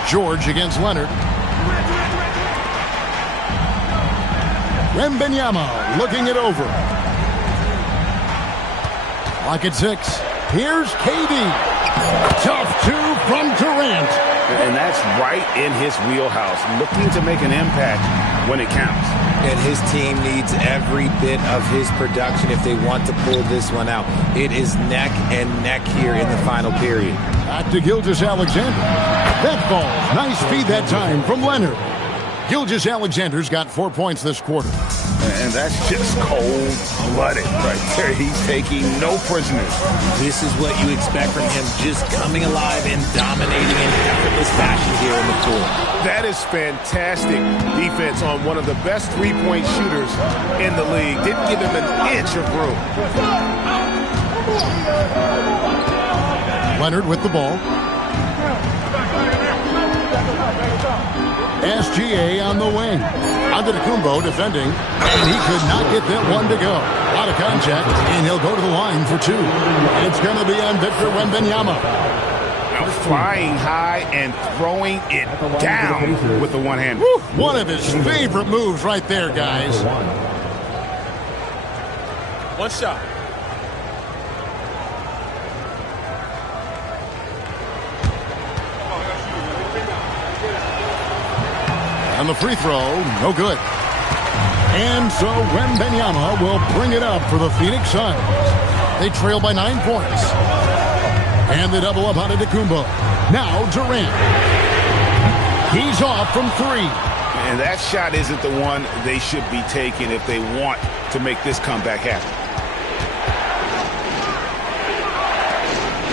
George against Leonard. Wembanyama looking it over. Lock at 6. Here's KD. Tough 2 from Durant. And that's right in his wheelhouse, looking to make an impact when it counts. And his team needs every bit of his production if they want to pull this one out. It is neck and neck here in the final period. Back to Gilgeous-Alexander. That falls. Nice feed that time from Leonard. Gilgeous-Alexander's got 4 points this quarter. And that's just cold-blooded right there. He's taking no prisoners. This is what you expect from him, just coming alive and dominating in effortless fashion here in the floor. That is fantastic defense on one of the best three-point shooters in the league. Didn't give him an inch of room. Leonard with the ball. SGA on the wing. Antetokounmpo defending, and he could not get that one to go. Out of contact, and he'll go to the line for two. It's going to be on Victor Wembanyama. Now flying high and throwing it down with the one hand. One of his favorite moves right there, guys. One shot. And the free throw, no good. And so Wembanyama will bring it up for the Phoenix Suns. They trail by 9 points. And they double up on Antetokounmpo. Now Durant. He's off from 3. And that shot isn't the one they should be taking if they want to make this comeback happen.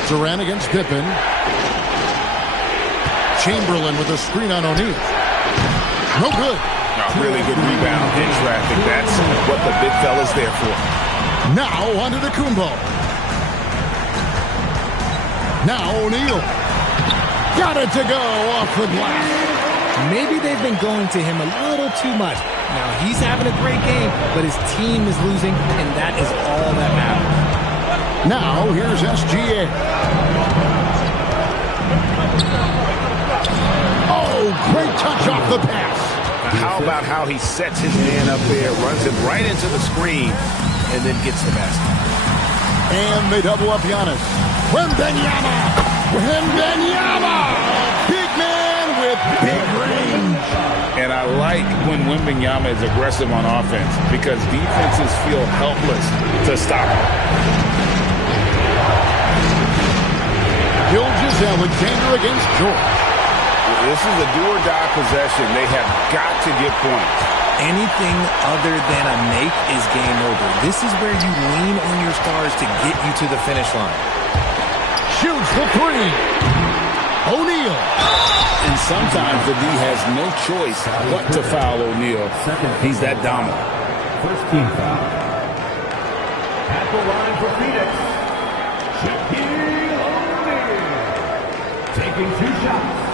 Durant against Pippen. Chamberlain with a screen on O'Neal. No good. Really good rebound in traffic. That's what the big fella's there for. Now onto Antetokounmpo. Now O'Neal. Got it to go off the glass. Maybe they've been going to him a little too much. Now he's having a great game, but his team is losing, and that is all that matters. Now here's SGA. Oh, great touch off the pass. How about how he sets his man up there, runs him right into the screen, and then gets the basket. And they double up Giannis. Wembanyama! Wembanyama! Big man with big range. And I like when Wembanyama is aggressive on offense because defenses feel helpless to stop him. Gilgeous-Alexander against George. This is a do-or-die possession. They have got to get points. Anything other than a make is game over. This is where you lean on your stars to get you to the finish line. Shoots the 3. O'Neal. And sometimes the D has no choice but to foul O'Neal. He's that dominant. First team foul. At the line for Phoenix, Shaquille O'Neal. Taking 2 shots.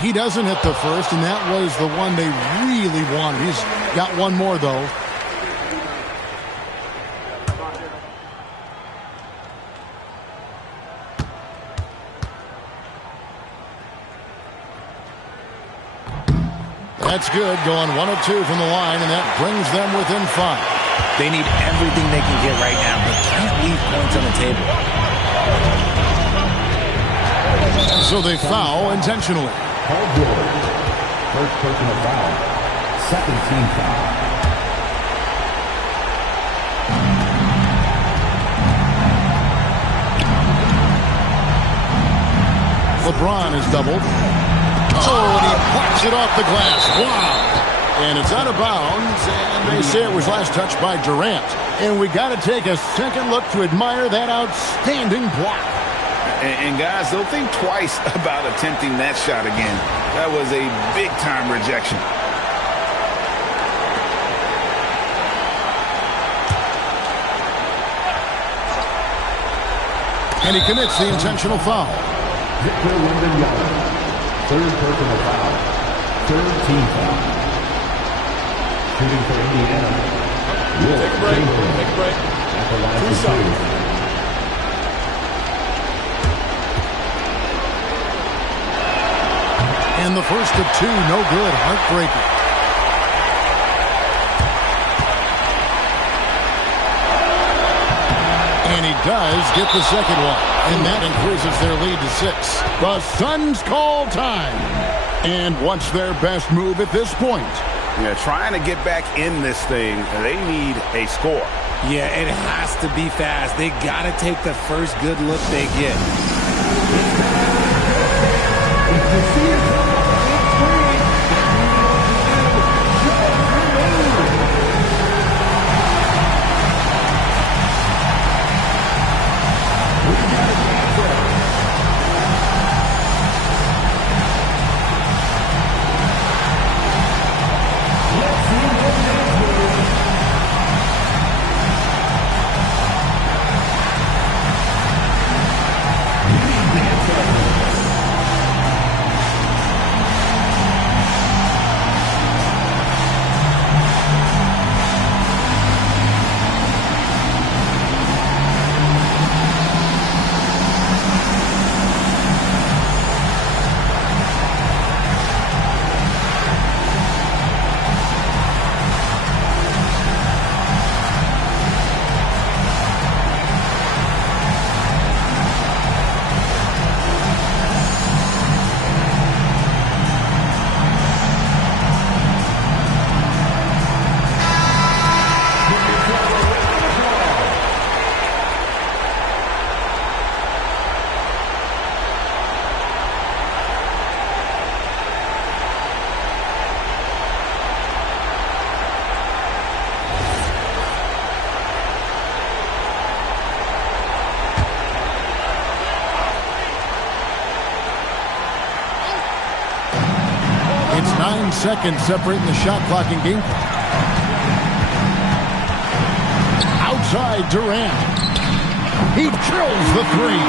He doesn't hit the first, and that was the one they really wanted. He's got one more, though. That's good, going 1 of 2 from the line, and that brings them within 5. They need everything they can get right now, but can't leave points on the table. So they foul intentionally. Paul George. First personal foul. Second team foul. LeBron is doubled. Oh, and he pops it off the glass. Wow. And it's out of bounds, and they say it was last touched by Durant. And we got to take a second look to admire that outstanding block. And guys, they'll think twice about attempting that shot again. That was a big-time rejection. And he commits the intentional foul. Victor Wembanyama. Third personal foul. Third team foul. Shooting for Indiana. Take a break. Take a break. At the line 2 for shots. And the first of 2, no good. Heartbreaking. And he does get the second one. And that increases their lead to 6. The Suns call time. And what's their best move at this point? Yeah, trying to get back in this thing, they need a score. Yeah, it has to be fast. They got to take the first good look they get. 9 seconds separating the shot clock and game clock. Outside Durant. He drills the three.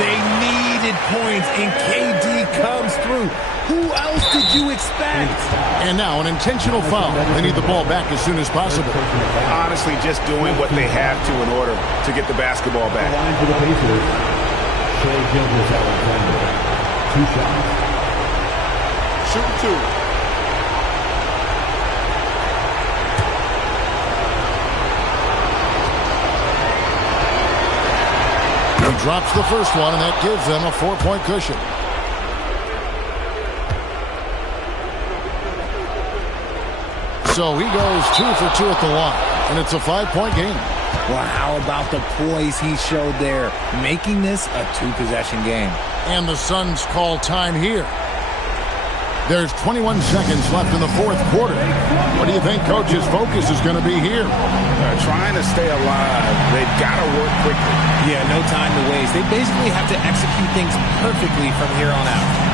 They needed points, and KD comes through. Who else did you expect? And now an intentional foul. They need the ball back as soon as possible. Honestly, just doing what they have to in order to get the basketball back. Line for the Pacers. Shai Gilgeous-Alexander. 2 shots. Shoot 2. He drops the first one, and that gives them a 4-point cushion. So he goes 2 for 2 at the line, and it's a 5-point game. Well, how about the poise he showed there, making this a 2-possession game? And the Suns call time here. There's 21 seconds left in the fourth quarter. What do you think Coach's focus is going to be here? Trying to stay alive. They've got to work quickly. Yeah, no time to waste. They basically have to execute things perfectly from here on out.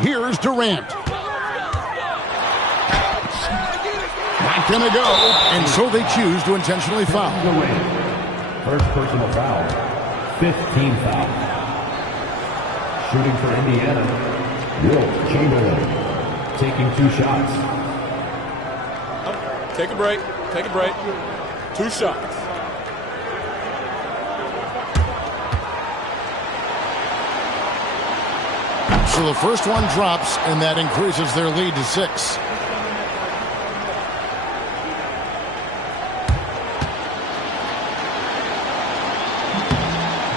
Here's Durant. Not going to go, and so they choose to intentionally foul. First personal foul. 15 foul. Shooting for Indiana. Wilt Chamberlain. Taking 2 shots. Take a break. Take a break. 2 shots. So the first one drops, and that increases their lead to 6.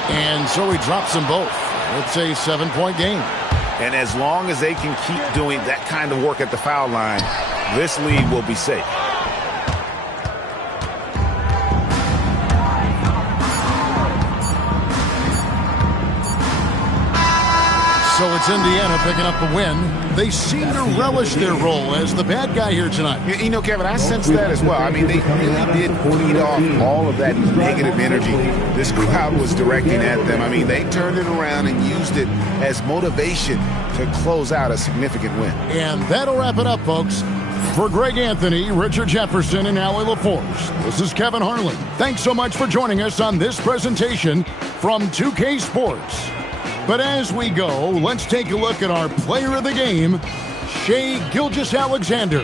And so he drops them both. It's a 7-point game. And as long as they can keep doing that kind of work at the foul line, this lead will be safe. So it's Indiana picking up the win. They seem to relish their role as the bad guy here tonight. You know, Kevin, I sense that as well. I mean, they really did feed off all of that negative energy this crowd was directing at them. I mean, they turned it around and used it as motivation to close out a significant win. And that'll wrap it up, folks. For Greg Anthony, Richard Jefferson, and Allie LaForce, this is Kevin Harlan. Thanks so much for joining us on this presentation from 2K Sports. But as we go, let's take a look at our player of the game, Shai Gilgeous-Alexander.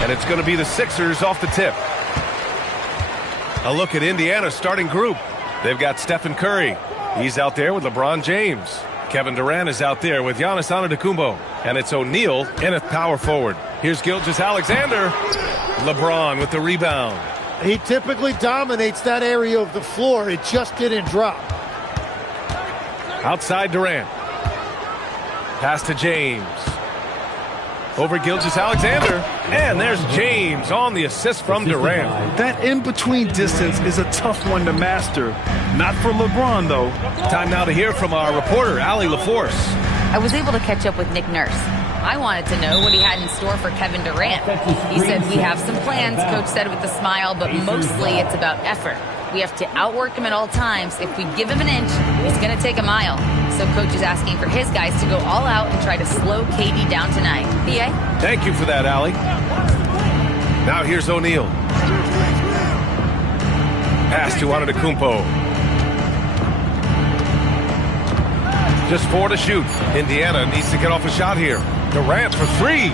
And it's going to be the Sixers off the tip. A look at Indiana's starting group. They've got Stephen Curry. He's out there with LeBron James. Kevin Durant is out there with Giannis Antetokounmpo. And it's O'Neal, Nth power forward. Here's Gilgeous-Alexander. LeBron with the rebound. He typically dominates that area of the floor. It just didn't drop. Outside Durant. Pass to James. Over Gilgeous-Alexander. And there's James on the assist from Durant. That in-between distance is a tough one to master. Not for LeBron, though. Time now to hear from our reporter, Allie LaForce. I was able to catch up with Nick Nurse. I wanted to know what he had in store for Kevin Durant. He said, we have some plans, Coach said with a smile, but mostly it's about effort. We have to outwork him at all times. If we give him an inch, he's going to take a mile. So Coach is asking for his guys to go all out and try to slow KD down tonight. PA? Thank you for that, Allie. Now here's O'Neal. Pass to Antetokounmpo. Just 4 to shoot. Indiana needs to get off a shot here. Durant for 3.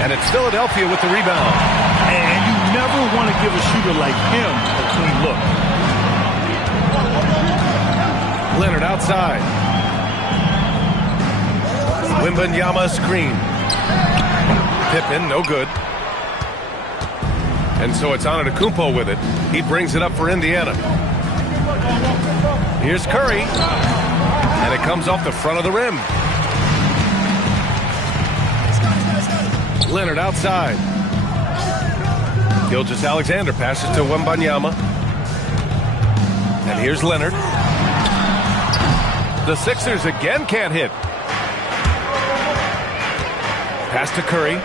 And it's Philadelphia with the rebound. And you never want to give a shooter like him a clean look. Leonard outside. Wembanyama screen. Pippen, no good. And so it's Antetokounmpo with it. He brings it up for Indiana. Here's Curry. And it comes off the front of the rim. Leonard outside. Gilgeous-Alexander passes to Wembanyama. And here's Leonard. The Sixers again can't hit. Pass to Curry.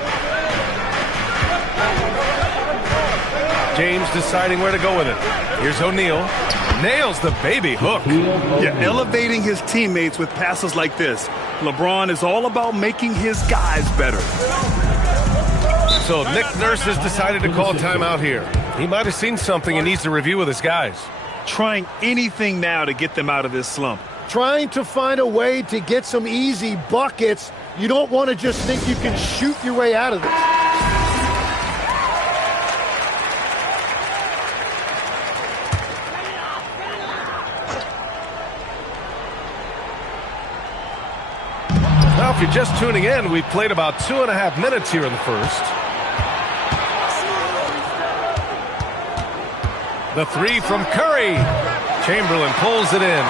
James deciding where to go with it. Here's O'Neal. Nails the baby hook. Yeah, elevating his teammates with passes like this. LeBron is all about making his guys better. So Nick Nurse has decided to call timeout here. He might have seen something and needs to review with his guys. Trying anything now to get them out of this slump. Trying to find a way to get some easy buckets. You don't want to just think you can shoot your way out of this. Now, if you're just tuning in, we've played about 2.5 minutes here in the first. The 3 from Curry. Chamberlain pulls it in.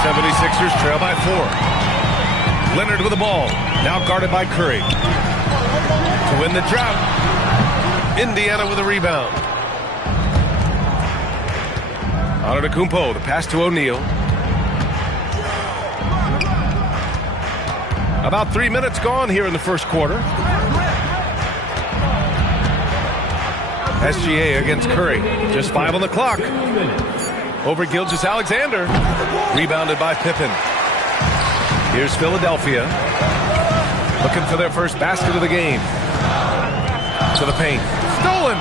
76ers trail by 4. Leonard with the ball. Now guarded by Curry. To win the drought. Indiana with a rebound. Antetokounmpo, the pass to O'Neal. About 3 minutes gone here in the first quarter. SGA against Curry. Just 5 on the clock. Over Gilgeous-Alexander. Rebounded by Pippen. Here's Philadelphia. Looking for their first basket of the game. To the paint. Stolen!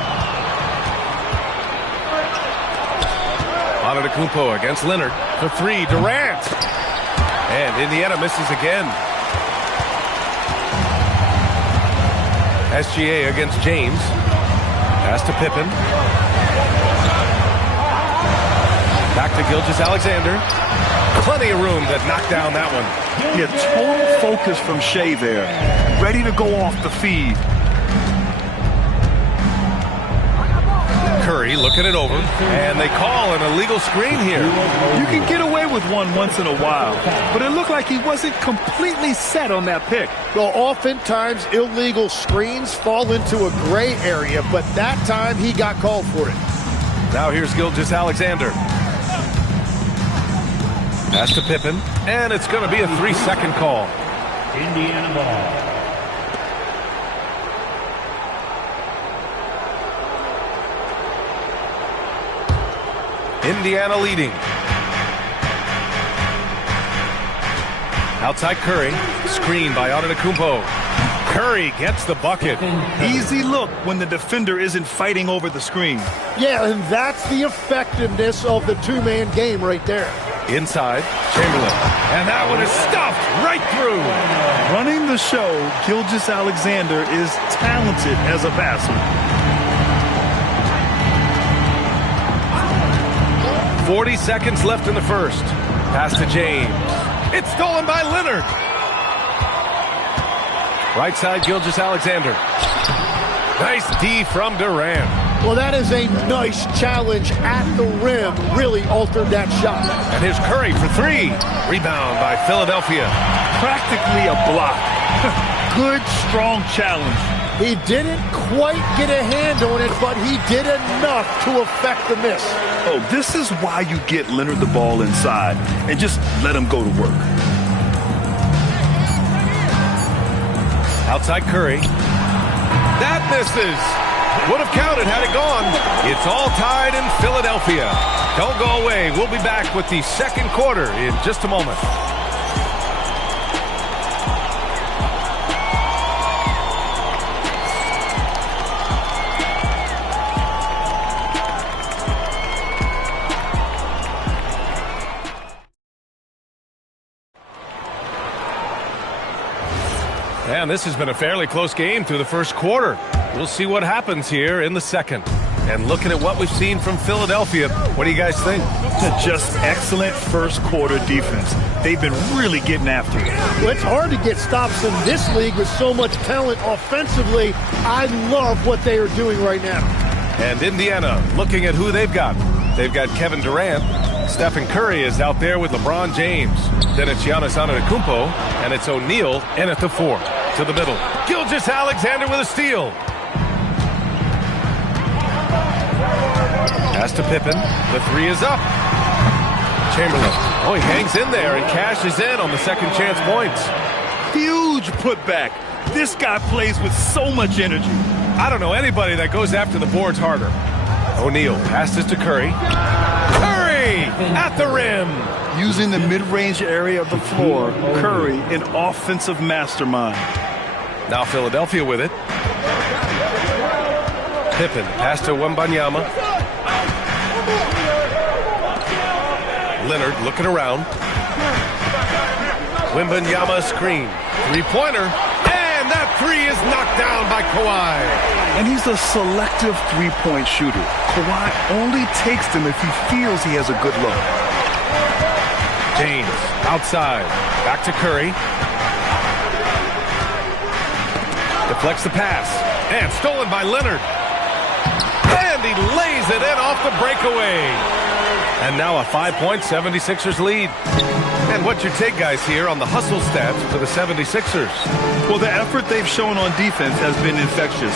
Antetokounmpo against Leonard. For three, Durant. And Indiana misses again. SGA against James. Pass to Pippen. Back to Gilgeous-Alexander. Plenty of room to knock down that one. Yeah, total focus from Shea there. Ready to go off the feed. Curry looking it over, and they call an illegal screen here. You can get away with one once in a while, but it looked like he wasn't completely set on that pick. Well, oftentimes illegal screens fall into a gray area, but that time he got called for it. Now here's Gilgeous-Alexander. Pass to Pippen, and it's going to be a 3-second call. Indiana ball. Indiana leading. Outside Curry. Screen by Antetokounmpo. Curry gets the bucket. Easy look when the defender isn't fighting over the screen. Yeah, and that's the effectiveness of the two-man game right there. Inside, Chamberlain. And that one is stuffed right through. Running the show, Gilgeous-Alexander is talented as a passer. 40 seconds left in the first. Pass to James. It's stolen by Leonard. Right side, Gilgeous-Alexander. Nice D from Durant. Well, that is a nice challenge at the rim. Really altered that shot. And here's Curry for three. Rebound by Philadelphia. Practically a block. Good, strong challenge. He didn't quite get a hand on it, but he did enough to affect the miss. Oh, this is why you get Leonard the ball inside and just let him go to work. Outside Curry. That misses. Would have counted had it gone. It's all tied in Philadelphia. Don't go away. We'll be back with the second quarter in just a moment. And this has been a fairly close game through the first quarter. We'll see what happens here in the second. And looking at what we've seen from Philadelphia, what do you guys think? Just excellent first quarter defense. They've been really getting after it. Well, it's hard to get stops in this league with so much talent offensively. I love what they are doing right now. And Indiana, looking at who they've got. They've got Kevin Durant. Stephen Curry is out there with LeBron James. Then it's Giannis Antetokounmpo, and it's O'Neal in at the 4. To the middle. Gilgeous-Alexander with a steal. Pass to Pippen. The three is up. Chamberlain. Oh, he hangs in there and cashes in on the second chance points. Huge putback. This guy plays with so much energy. I don't know anybody that goes after the boards harder. O'Neal passes to Curry. Curry at the rim. Using the mid-range area of the floor, Curry, an offensive mastermind. Now Philadelphia with it. Pippen, pass to Wembanyama. Leonard looking around. Wembanyama screen. Three-pointer. And that three is knocked down by Kawhi. And he's a selective three-point shooter. Kawhi only takes them if he feels he has a good look. James, outside. Back to Curry. Deflects the pass. And stolen by Leonard. And he lays it in off the breakaway. And now a 5-point 76ers lead. And what's your take, guys, here on the hustle stats for the 76ers? Well, the effort they've shown on defense has been infectious.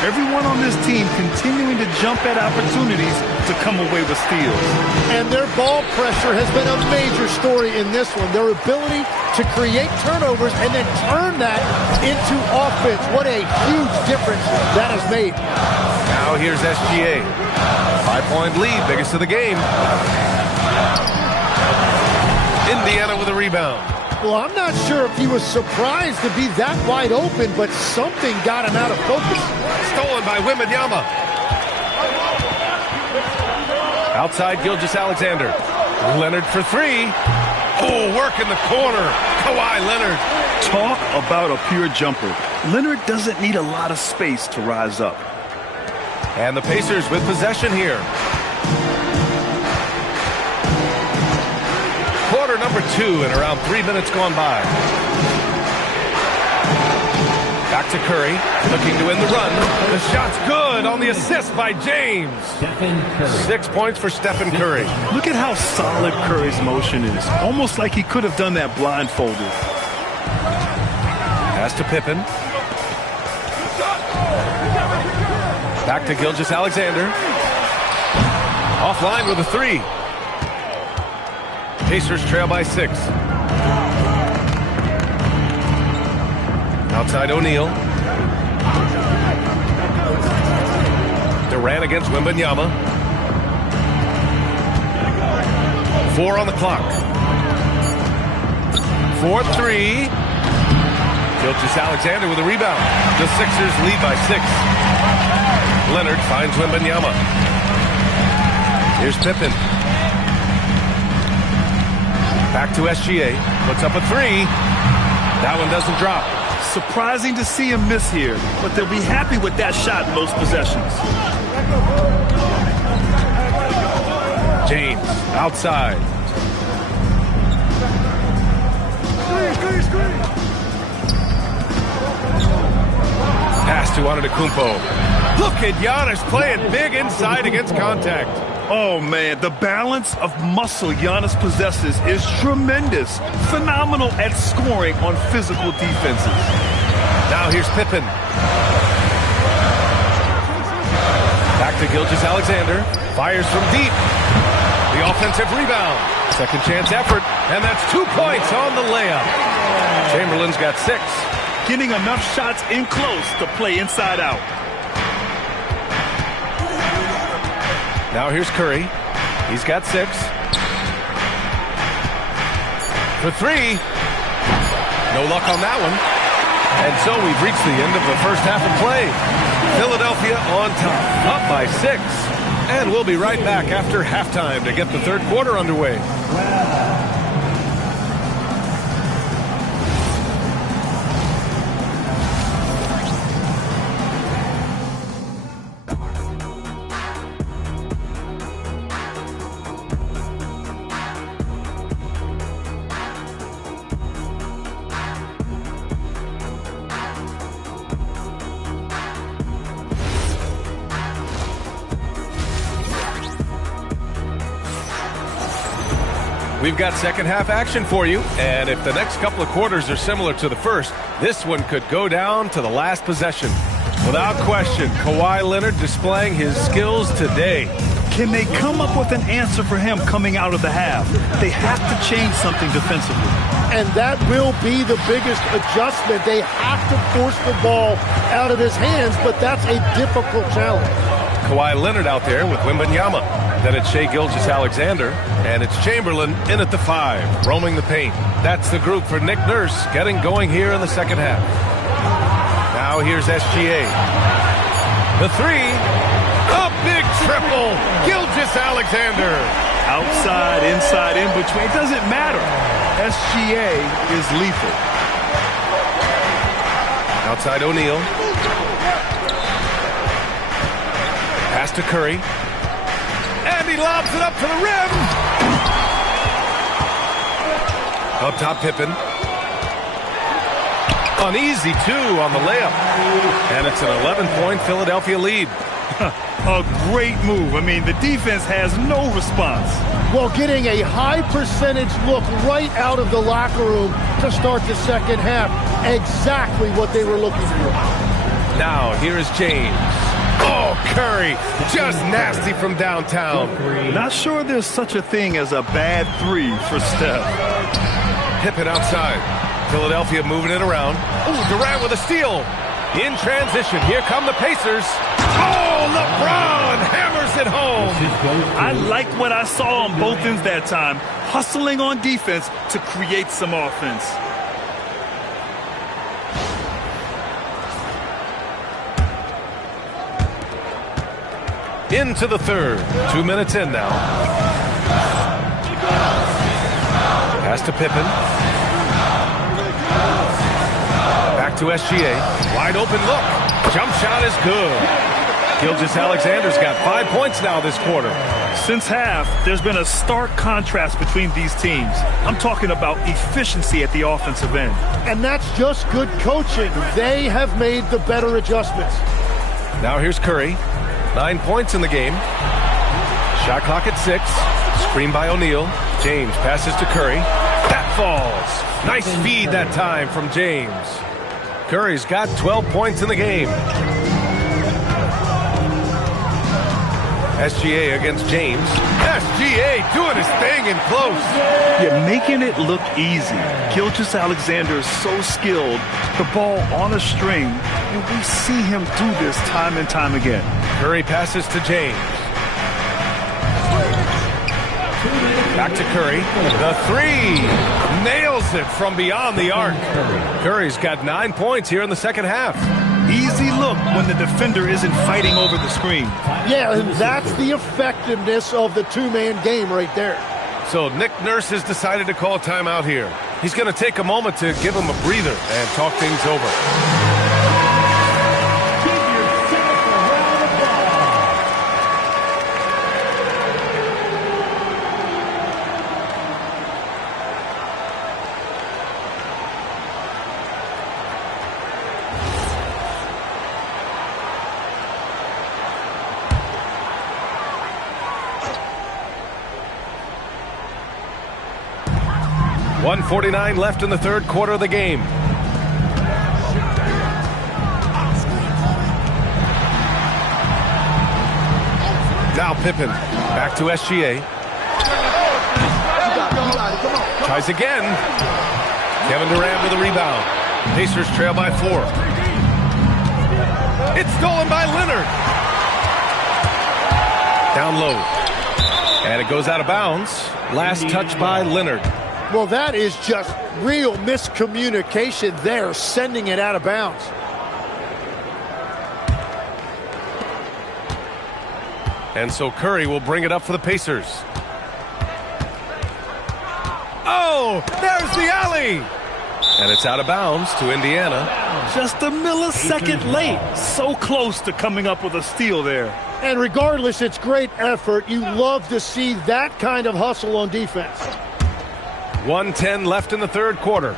Everyone on this team continuing to jump at opportunities to come away with steals. And their ball pressure has been a major story in this one. Their ability to create turnovers and then turn that into offense. What a huge difference that has made. Now here's SGA. 5-point lead, biggest of the game. Indiana with a rebound. Well, I'm not sure if he was surprised to be that wide open, but something got him out of focus. Stolen by Wembanyama. Outside Gilgeous-Alexander. Leonard for three. Oh, work in the corner. Kawhi Leonard. Talk about a pure jumper. Leonard doesn't need a lot of space to rise up. And the Pacers with possession here. Quarter number 2 and around 3 minutes gone by. Back to Curry, looking to win the run. The shot's good on the assist by James. 6 points for Stephen Curry. Look at how solid Curry's motion is. Almost like he could have done that blindfolded. Pass to Pippen. Back to Gilgeous-Alexander. Offline with a three. Pacers trail by 6. Outside O'Neal. Durant against Wembanyama. 4 on the clock. 4-3. Gilgeous-Alexander with a rebound. The Sixers lead by 6. Leonard finds Wembanyama. Here's Pippen. Back to SGA. Puts up a three. That one doesn't drop. Surprising to see him miss here, but they'll be happy with that shot most possessions. James outside. Pass to Antetokounmpo. Look at Giannis playing big inside against contact. Oh, man, the balance of muscle Giannis possesses is tremendous. Phenomenal at scoring on physical defenses. Now here's Pippen. Back to Gilgeous-Alexander. Fires from deep. The offensive rebound. Second chance effort. And that's 2 points on the layup. Chamberlain's got 6. Getting enough shots in close to play inside out. Now here's Curry. He's got 6. For 3. No luck on that one. And so we've reached the end of the first half of play. Philadelphia on top, up by 6. And we'll be right back after halftime to get the third quarter underway. We've got second half action for you, and if the next couple of quarters are similar to the first, this one could go down to the last possession. Without question, Kawhi Leonard displaying his skills today. Can they come up with an answer for him coming out of the half? They have to change something defensively. And that will be the biggest adjustment. They have to force the ball out of his hands, but that's a difficult challenge. Kawhi Leonard out there with Wembanyama. Then it's Shai Gilgeous-Alexander, and it's Chamberlain in at the 5, roaming the paint. That's the group for Nick Nurse getting going here in the second half. Now here's SGA. The 3, a big triple, Gilgeous-Alexander. Outside, inside, in between, it doesn't matter. SGA is lethal. Outside O'Neal. Pass to Curry. And he lobs it up to the rim. Up top, Pippen. An easy 2 on the layup. And it's an 11-point Philadelphia lead. A great move. I mean, the defense has no response. Well, getting a high percentage look right out of the locker room to start the second half. Exactly what they were looking for. Now, here is James. Oh, Curry, just nasty from downtown. Not sure there's such a thing as a bad 3 for Steph. Pippen outside. Philadelphia moving it around. Oh, Durant with a steal. In transition, here come the Pacers. Oh, LeBron hammers it home. I liked what I saw on both ends that time, hustling on defense to create some offense. Into the third. 2 minutes in now. Pass to Pippen. Back to SGA. Wide open look. Jump shot is good. Gilgeous-Alexander's got 5 points now this quarter. Since half, there's been a stark contrast between these teams. I'm talking about efficiency at the offensive end. And that's just good coaching. They have made the better adjustments. Now here's Curry. 9 points in the game. Shot clock at 6. Screen by O'Neal. James passes to Curry. That falls. Nice feed that time from James. Curry's got 12 points in the game. SGA against James. SGA doing his thing in close. You're making it look easy. Gilgeous-Alexander is so skilled. The ball on a string, and we see him do this time and time again. Curry passes to James. Back to Curry. The three. Nails it from beyond the arc. Curry's got 9 points here in the second half. Easy look when the defender isn't fighting over the screen. Yeah, and that's the effectiveness of the two-man game right there. So Nick Nurse has decided to call timeout here. He's going to take a moment to give him a breather and talk things over. .149 left in the third quarter of the game. Now Pippen back to SGA. Tries again. Kevin Durant with a rebound. Pacers trail by 4. It's stolen by Leonard. Down low. And it goes out of bounds. Last touch by Leonard. Well, that is just real miscommunication there, sending it out of bounds. And so Curry will bring it up for the Pacers. Oh, there's the alley. And it's out of bounds to Indiana. Just a millisecond late. So close to coming up with a steal there. And regardless, it's great effort. You love to see that kind of hustle on defense. 1:10 left in the third quarter.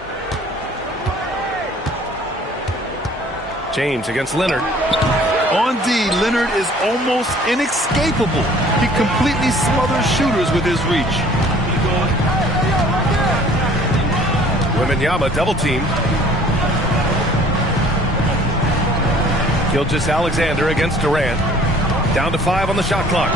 James against Leonard. On D, Leonard is almost inescapable. He completely smothers shooters with his reach. Wembanyama double teamed. Gilgeous-Alexander against Durant. Down to 5 on the shot clock.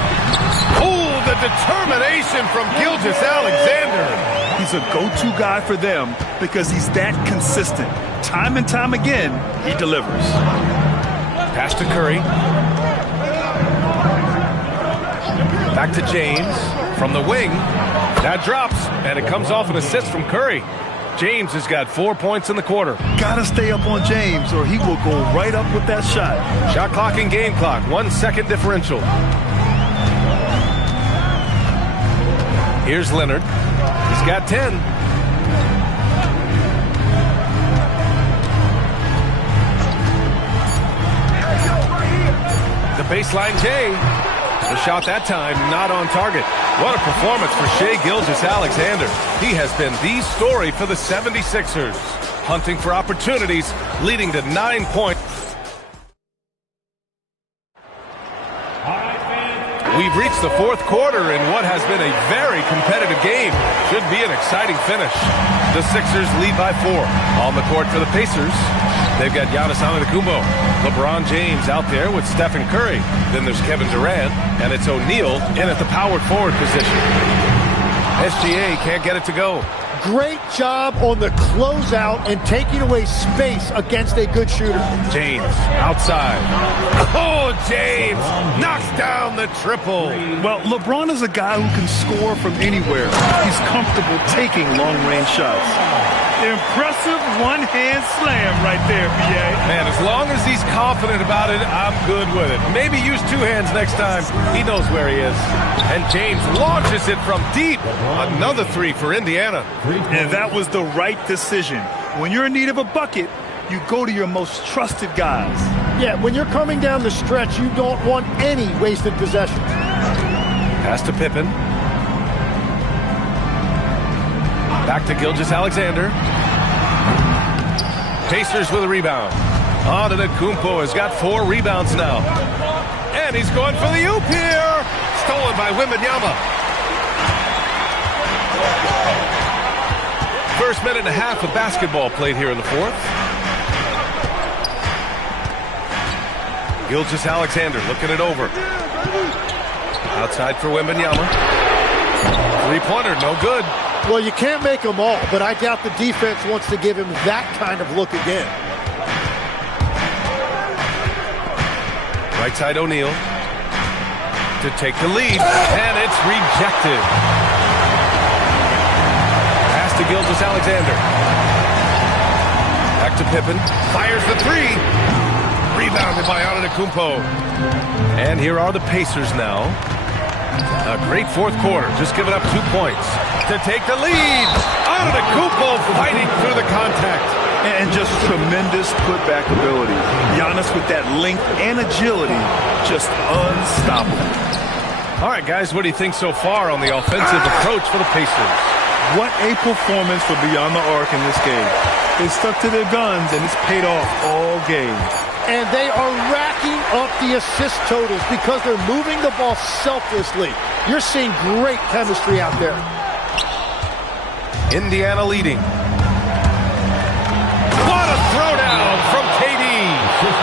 Oh, the determination from Gilgeous-Alexander. He's a go-to guy for them because he's that consistent. Time and time again, he delivers. Pass to Curry. Back to James from the wing. That drops, and it comes off an assist from Curry. James has got 4 points in the quarter. Gotta stay up on James or he will go right up with that shot. Shot clock and game clock, 1 second differential. Here's Leonard. He's got 10. The baseline J. The shot that time not on target. What a performance for Shai Gilgeous-Alexander. He has been the story for the 76ers. Hunting for opportunities, leading to 9 points. We've reached the fourth quarter in what has been a very competitive game. Should be an exciting finish. The Sixers lead by 4. On the court for the Pacers, they've got Giannis Antetokounmpo. LeBron James out there with Stephen Curry. Then there's Kevin Durant, and it's O'Neal in at the power forward position. SGA can't get it to go. Great job on the closeout and taking away space against a good shooter. James outside. Oh, James knocks down the triple. Well, LeBron is a guy who can score from anywhere. He's comfortable taking long-range shots. Impressive one-hand slam right there, B.A. Man, as long as he's confident about it, I'm good with it. Maybe use two hands next time. He knows where he is. And James launches it from deep. Another three for Indiana. And that was the right decision. When you're in need of a bucket, you go to your most trusted guys. Yeah, when you're coming down the stretch, you don't want any wasted possessions. Pass to Pippen. Back to Gilgeous-Alexander. Pacers with a rebound. Antetokounmpo has got 4 rebounds now. And he's going for the oop here. Stolen by Wembanyama. First minute and a half of basketball played here in the fourth. Gilgeous-Alexander looking it over. Outside for Wembanyama. Three-pointer, no good. Well, you can't make them all, but I doubt the defense wants to give him that kind of look again. Right side O'Neal to take the lead, and it's rejected. Pass to Gilgeous-Alexander. Back to Pippen. Fires the three. Rebounded by Antetokounmpo. And here are the Pacers now. A great fourth quarter. Just giving up 2 points to take the lead. Antetokounmpo fighting through the contact. And just tremendous putback ability. Giannis with that length and agility, just unstoppable. All right, guys, what do you think so far on the offensive approach for the Pacers? What a performance for Beyond the Arc in this game. They stuck to their guns, and it's paid off all game. And they are racking up the assist totals because they're moving the ball selflessly. You're seeing great chemistry out there. Indiana leading. What a throwdown from KD.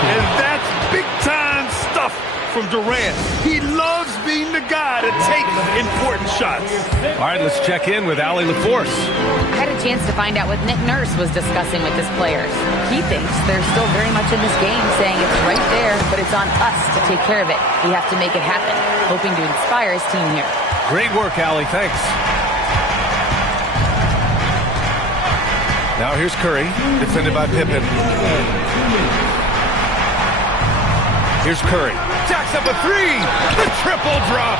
And that's big-time stuff from Durant. He loves being the guy to take important shots. All right, let's check in with Allie LaForce. I had a chance to find out what Nick Nurse was discussing with his players. He thinks they're still very much in this game, saying it's right there, but it's on us to take care of it. We have to make it happen, hoping to inspire his team here. Great work, Allie. Thanks. Now here's Curry, defended by Pippen. Here's Curry. Jacks up a three. The triple drop.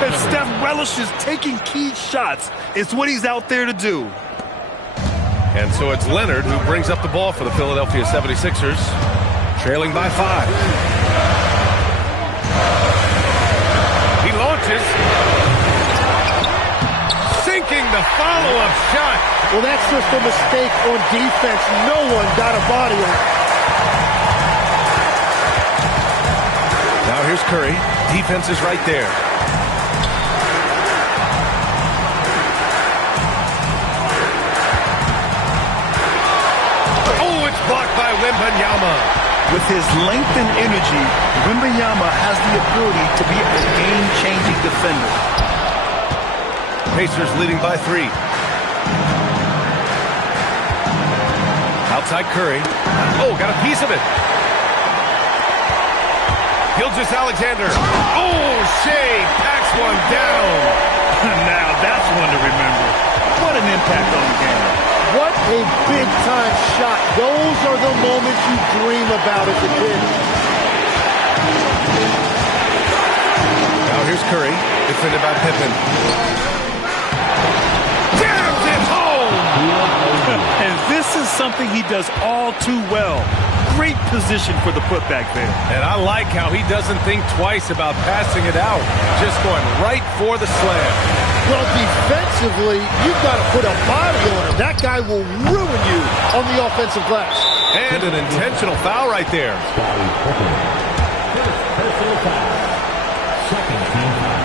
And Steph relishes taking key shots. It's what he's out there to do. And so it's Leonard who brings up the ball for the Philadelphia 76ers, trailing by 5. He launches. Sinking the follow-up shot. Well, that's just a mistake on defense. No one got a body on it. Now here's Curry. Defense is right there. Oh, it's blocked by Wembanyama. With his length and energy, Wembanyama has the ability to be a game-changing defender. Pacers leading by 3. Outside Curry. Oh, got a piece of it. Gilgeous-Alexander. Oh, Shea packs one down. Now that's one to remember. What an impact on the game. What a big-time shot. Those are the moments you dream about as a kid. Now here's Curry, defended by Pippen. Jams it home! And this is something he does all too well. Great position for the putback there. And I like how he doesn't think twice about passing it out. Just going right for the slam. Well, defensively, you've got to put a body on him. That guy will ruin you on the offensive glass. And an intentional foul right there. Personal foul. Second team foul.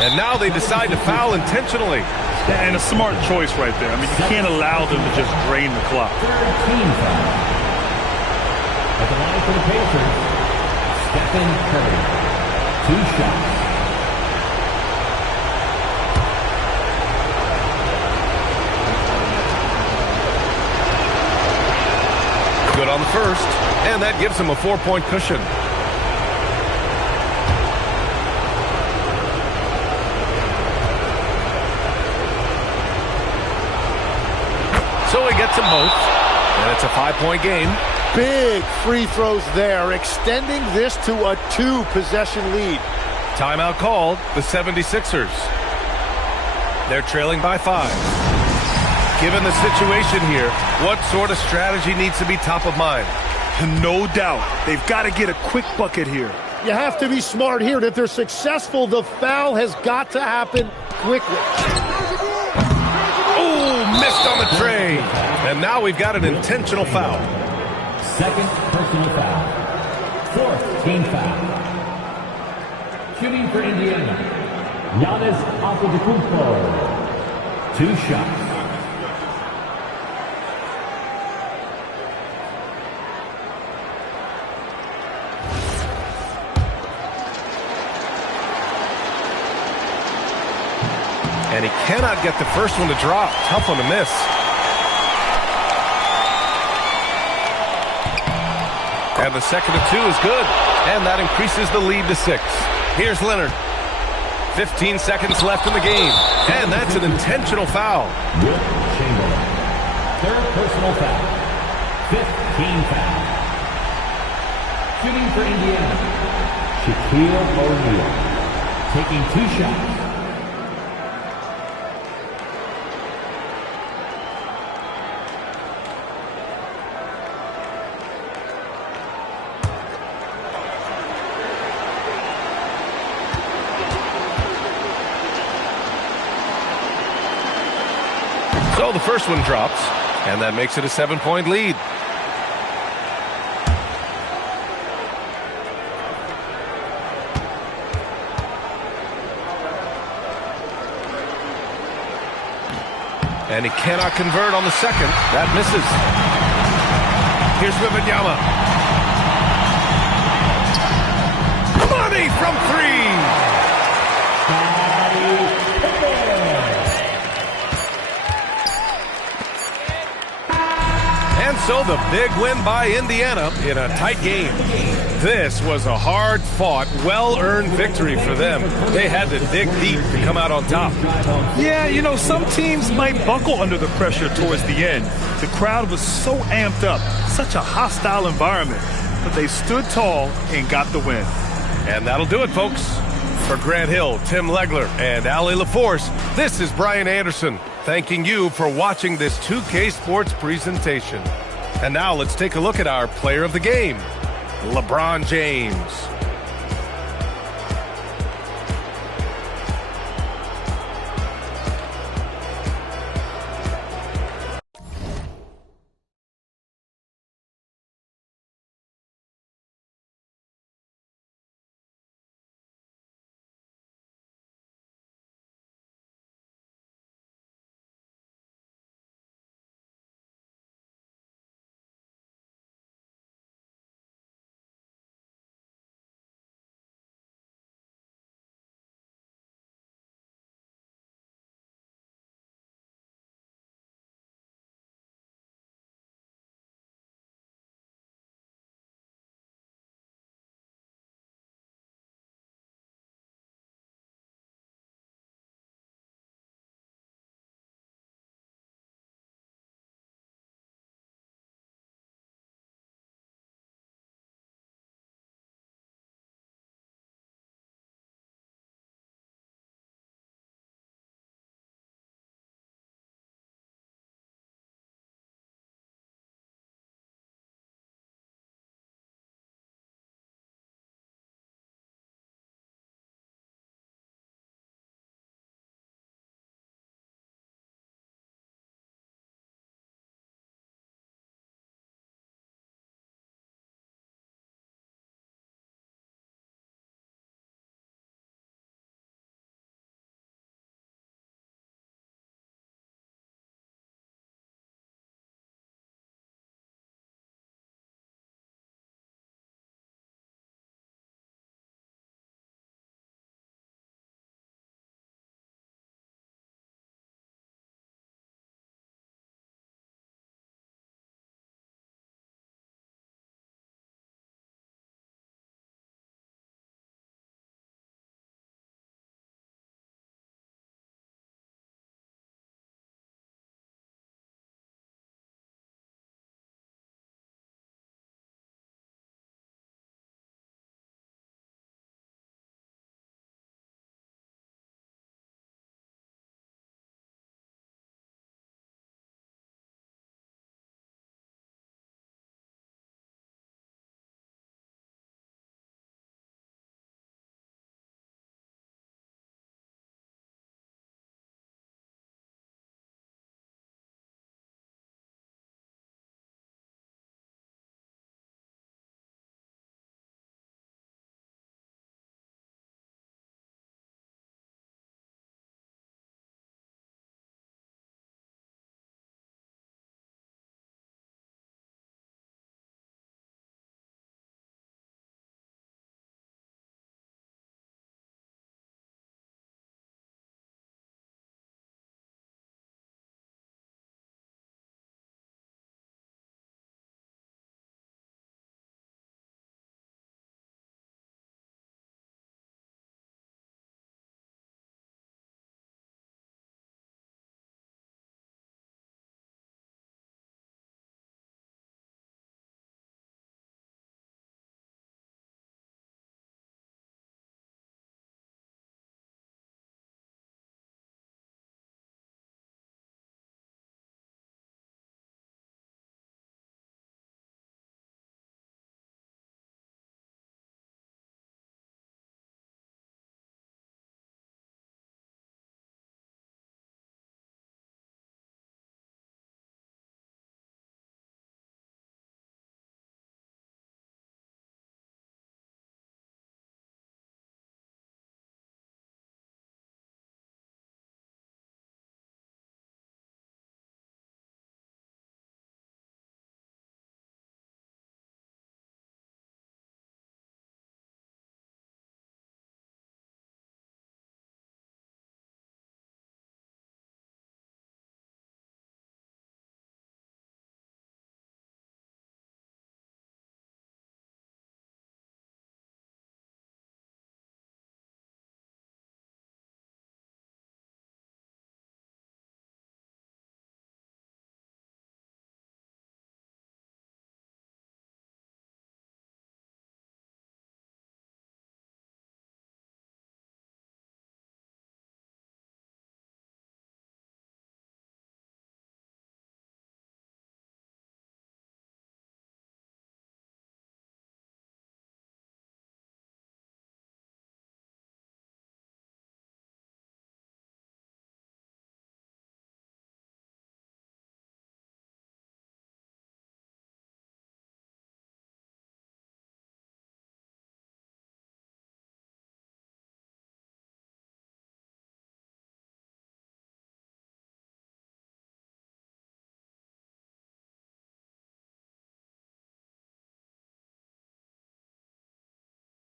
And now they decide to foul intentionally. And a smart choice right there. I mean, you can't allow them to just drain the clock. 13 foul. At the line for the Pacers, Stephen Curry. 2 shots. Good on the first, and that gives him a 4-point cushion. So he gets them both, and it's a 5-point game. Big free throws there, extending this to a 2-possession lead. Timeout called, the 76ers. They're trailing by 5. Given the situation here, what sort of strategy needs to be top of mind? No doubt. They've got to get a quick bucket here. You have to be smart here. And if they're successful, the foul has got to happen quickly. Oh, missed on the tray. And now we've got an intentional foul. Second personal foul. 4th team foul. Shooting for Indiana, Giannis Antetokounmpo. 2 shots. And he cannot get the first one to drop. Tough one to miss. And the second to 2 is good. And that increases the lead to 6. Here's Leonard. 15 seconds left in the game. And that's an intentional foul. Wilt Chamberlain. 3rd personal foul. 5th team foul. Shooting for Indiana, Shaquille O'Neal. Taking 2 shots. So the first one drops, and that makes it a 7-point lead. And he cannot convert on the second. That misses. Here's Wembanyama. Money from 3. And so the big win by Indiana in a tight game. This was a hard-fought, well-earned victory for them. They had to dig deep to come out on top. Yeah, you know, some teams might buckle under the pressure towards the end. The crowd was so amped up, such a hostile environment. But they stood tall and got the win. And that'll do it, folks. For Grant Hill, Tim Legler, and Allie LaForce, this is Brian Anderson, thanking you for watching this 2K Sports presentation. And now let's take a look at our player of the game, LeBron James.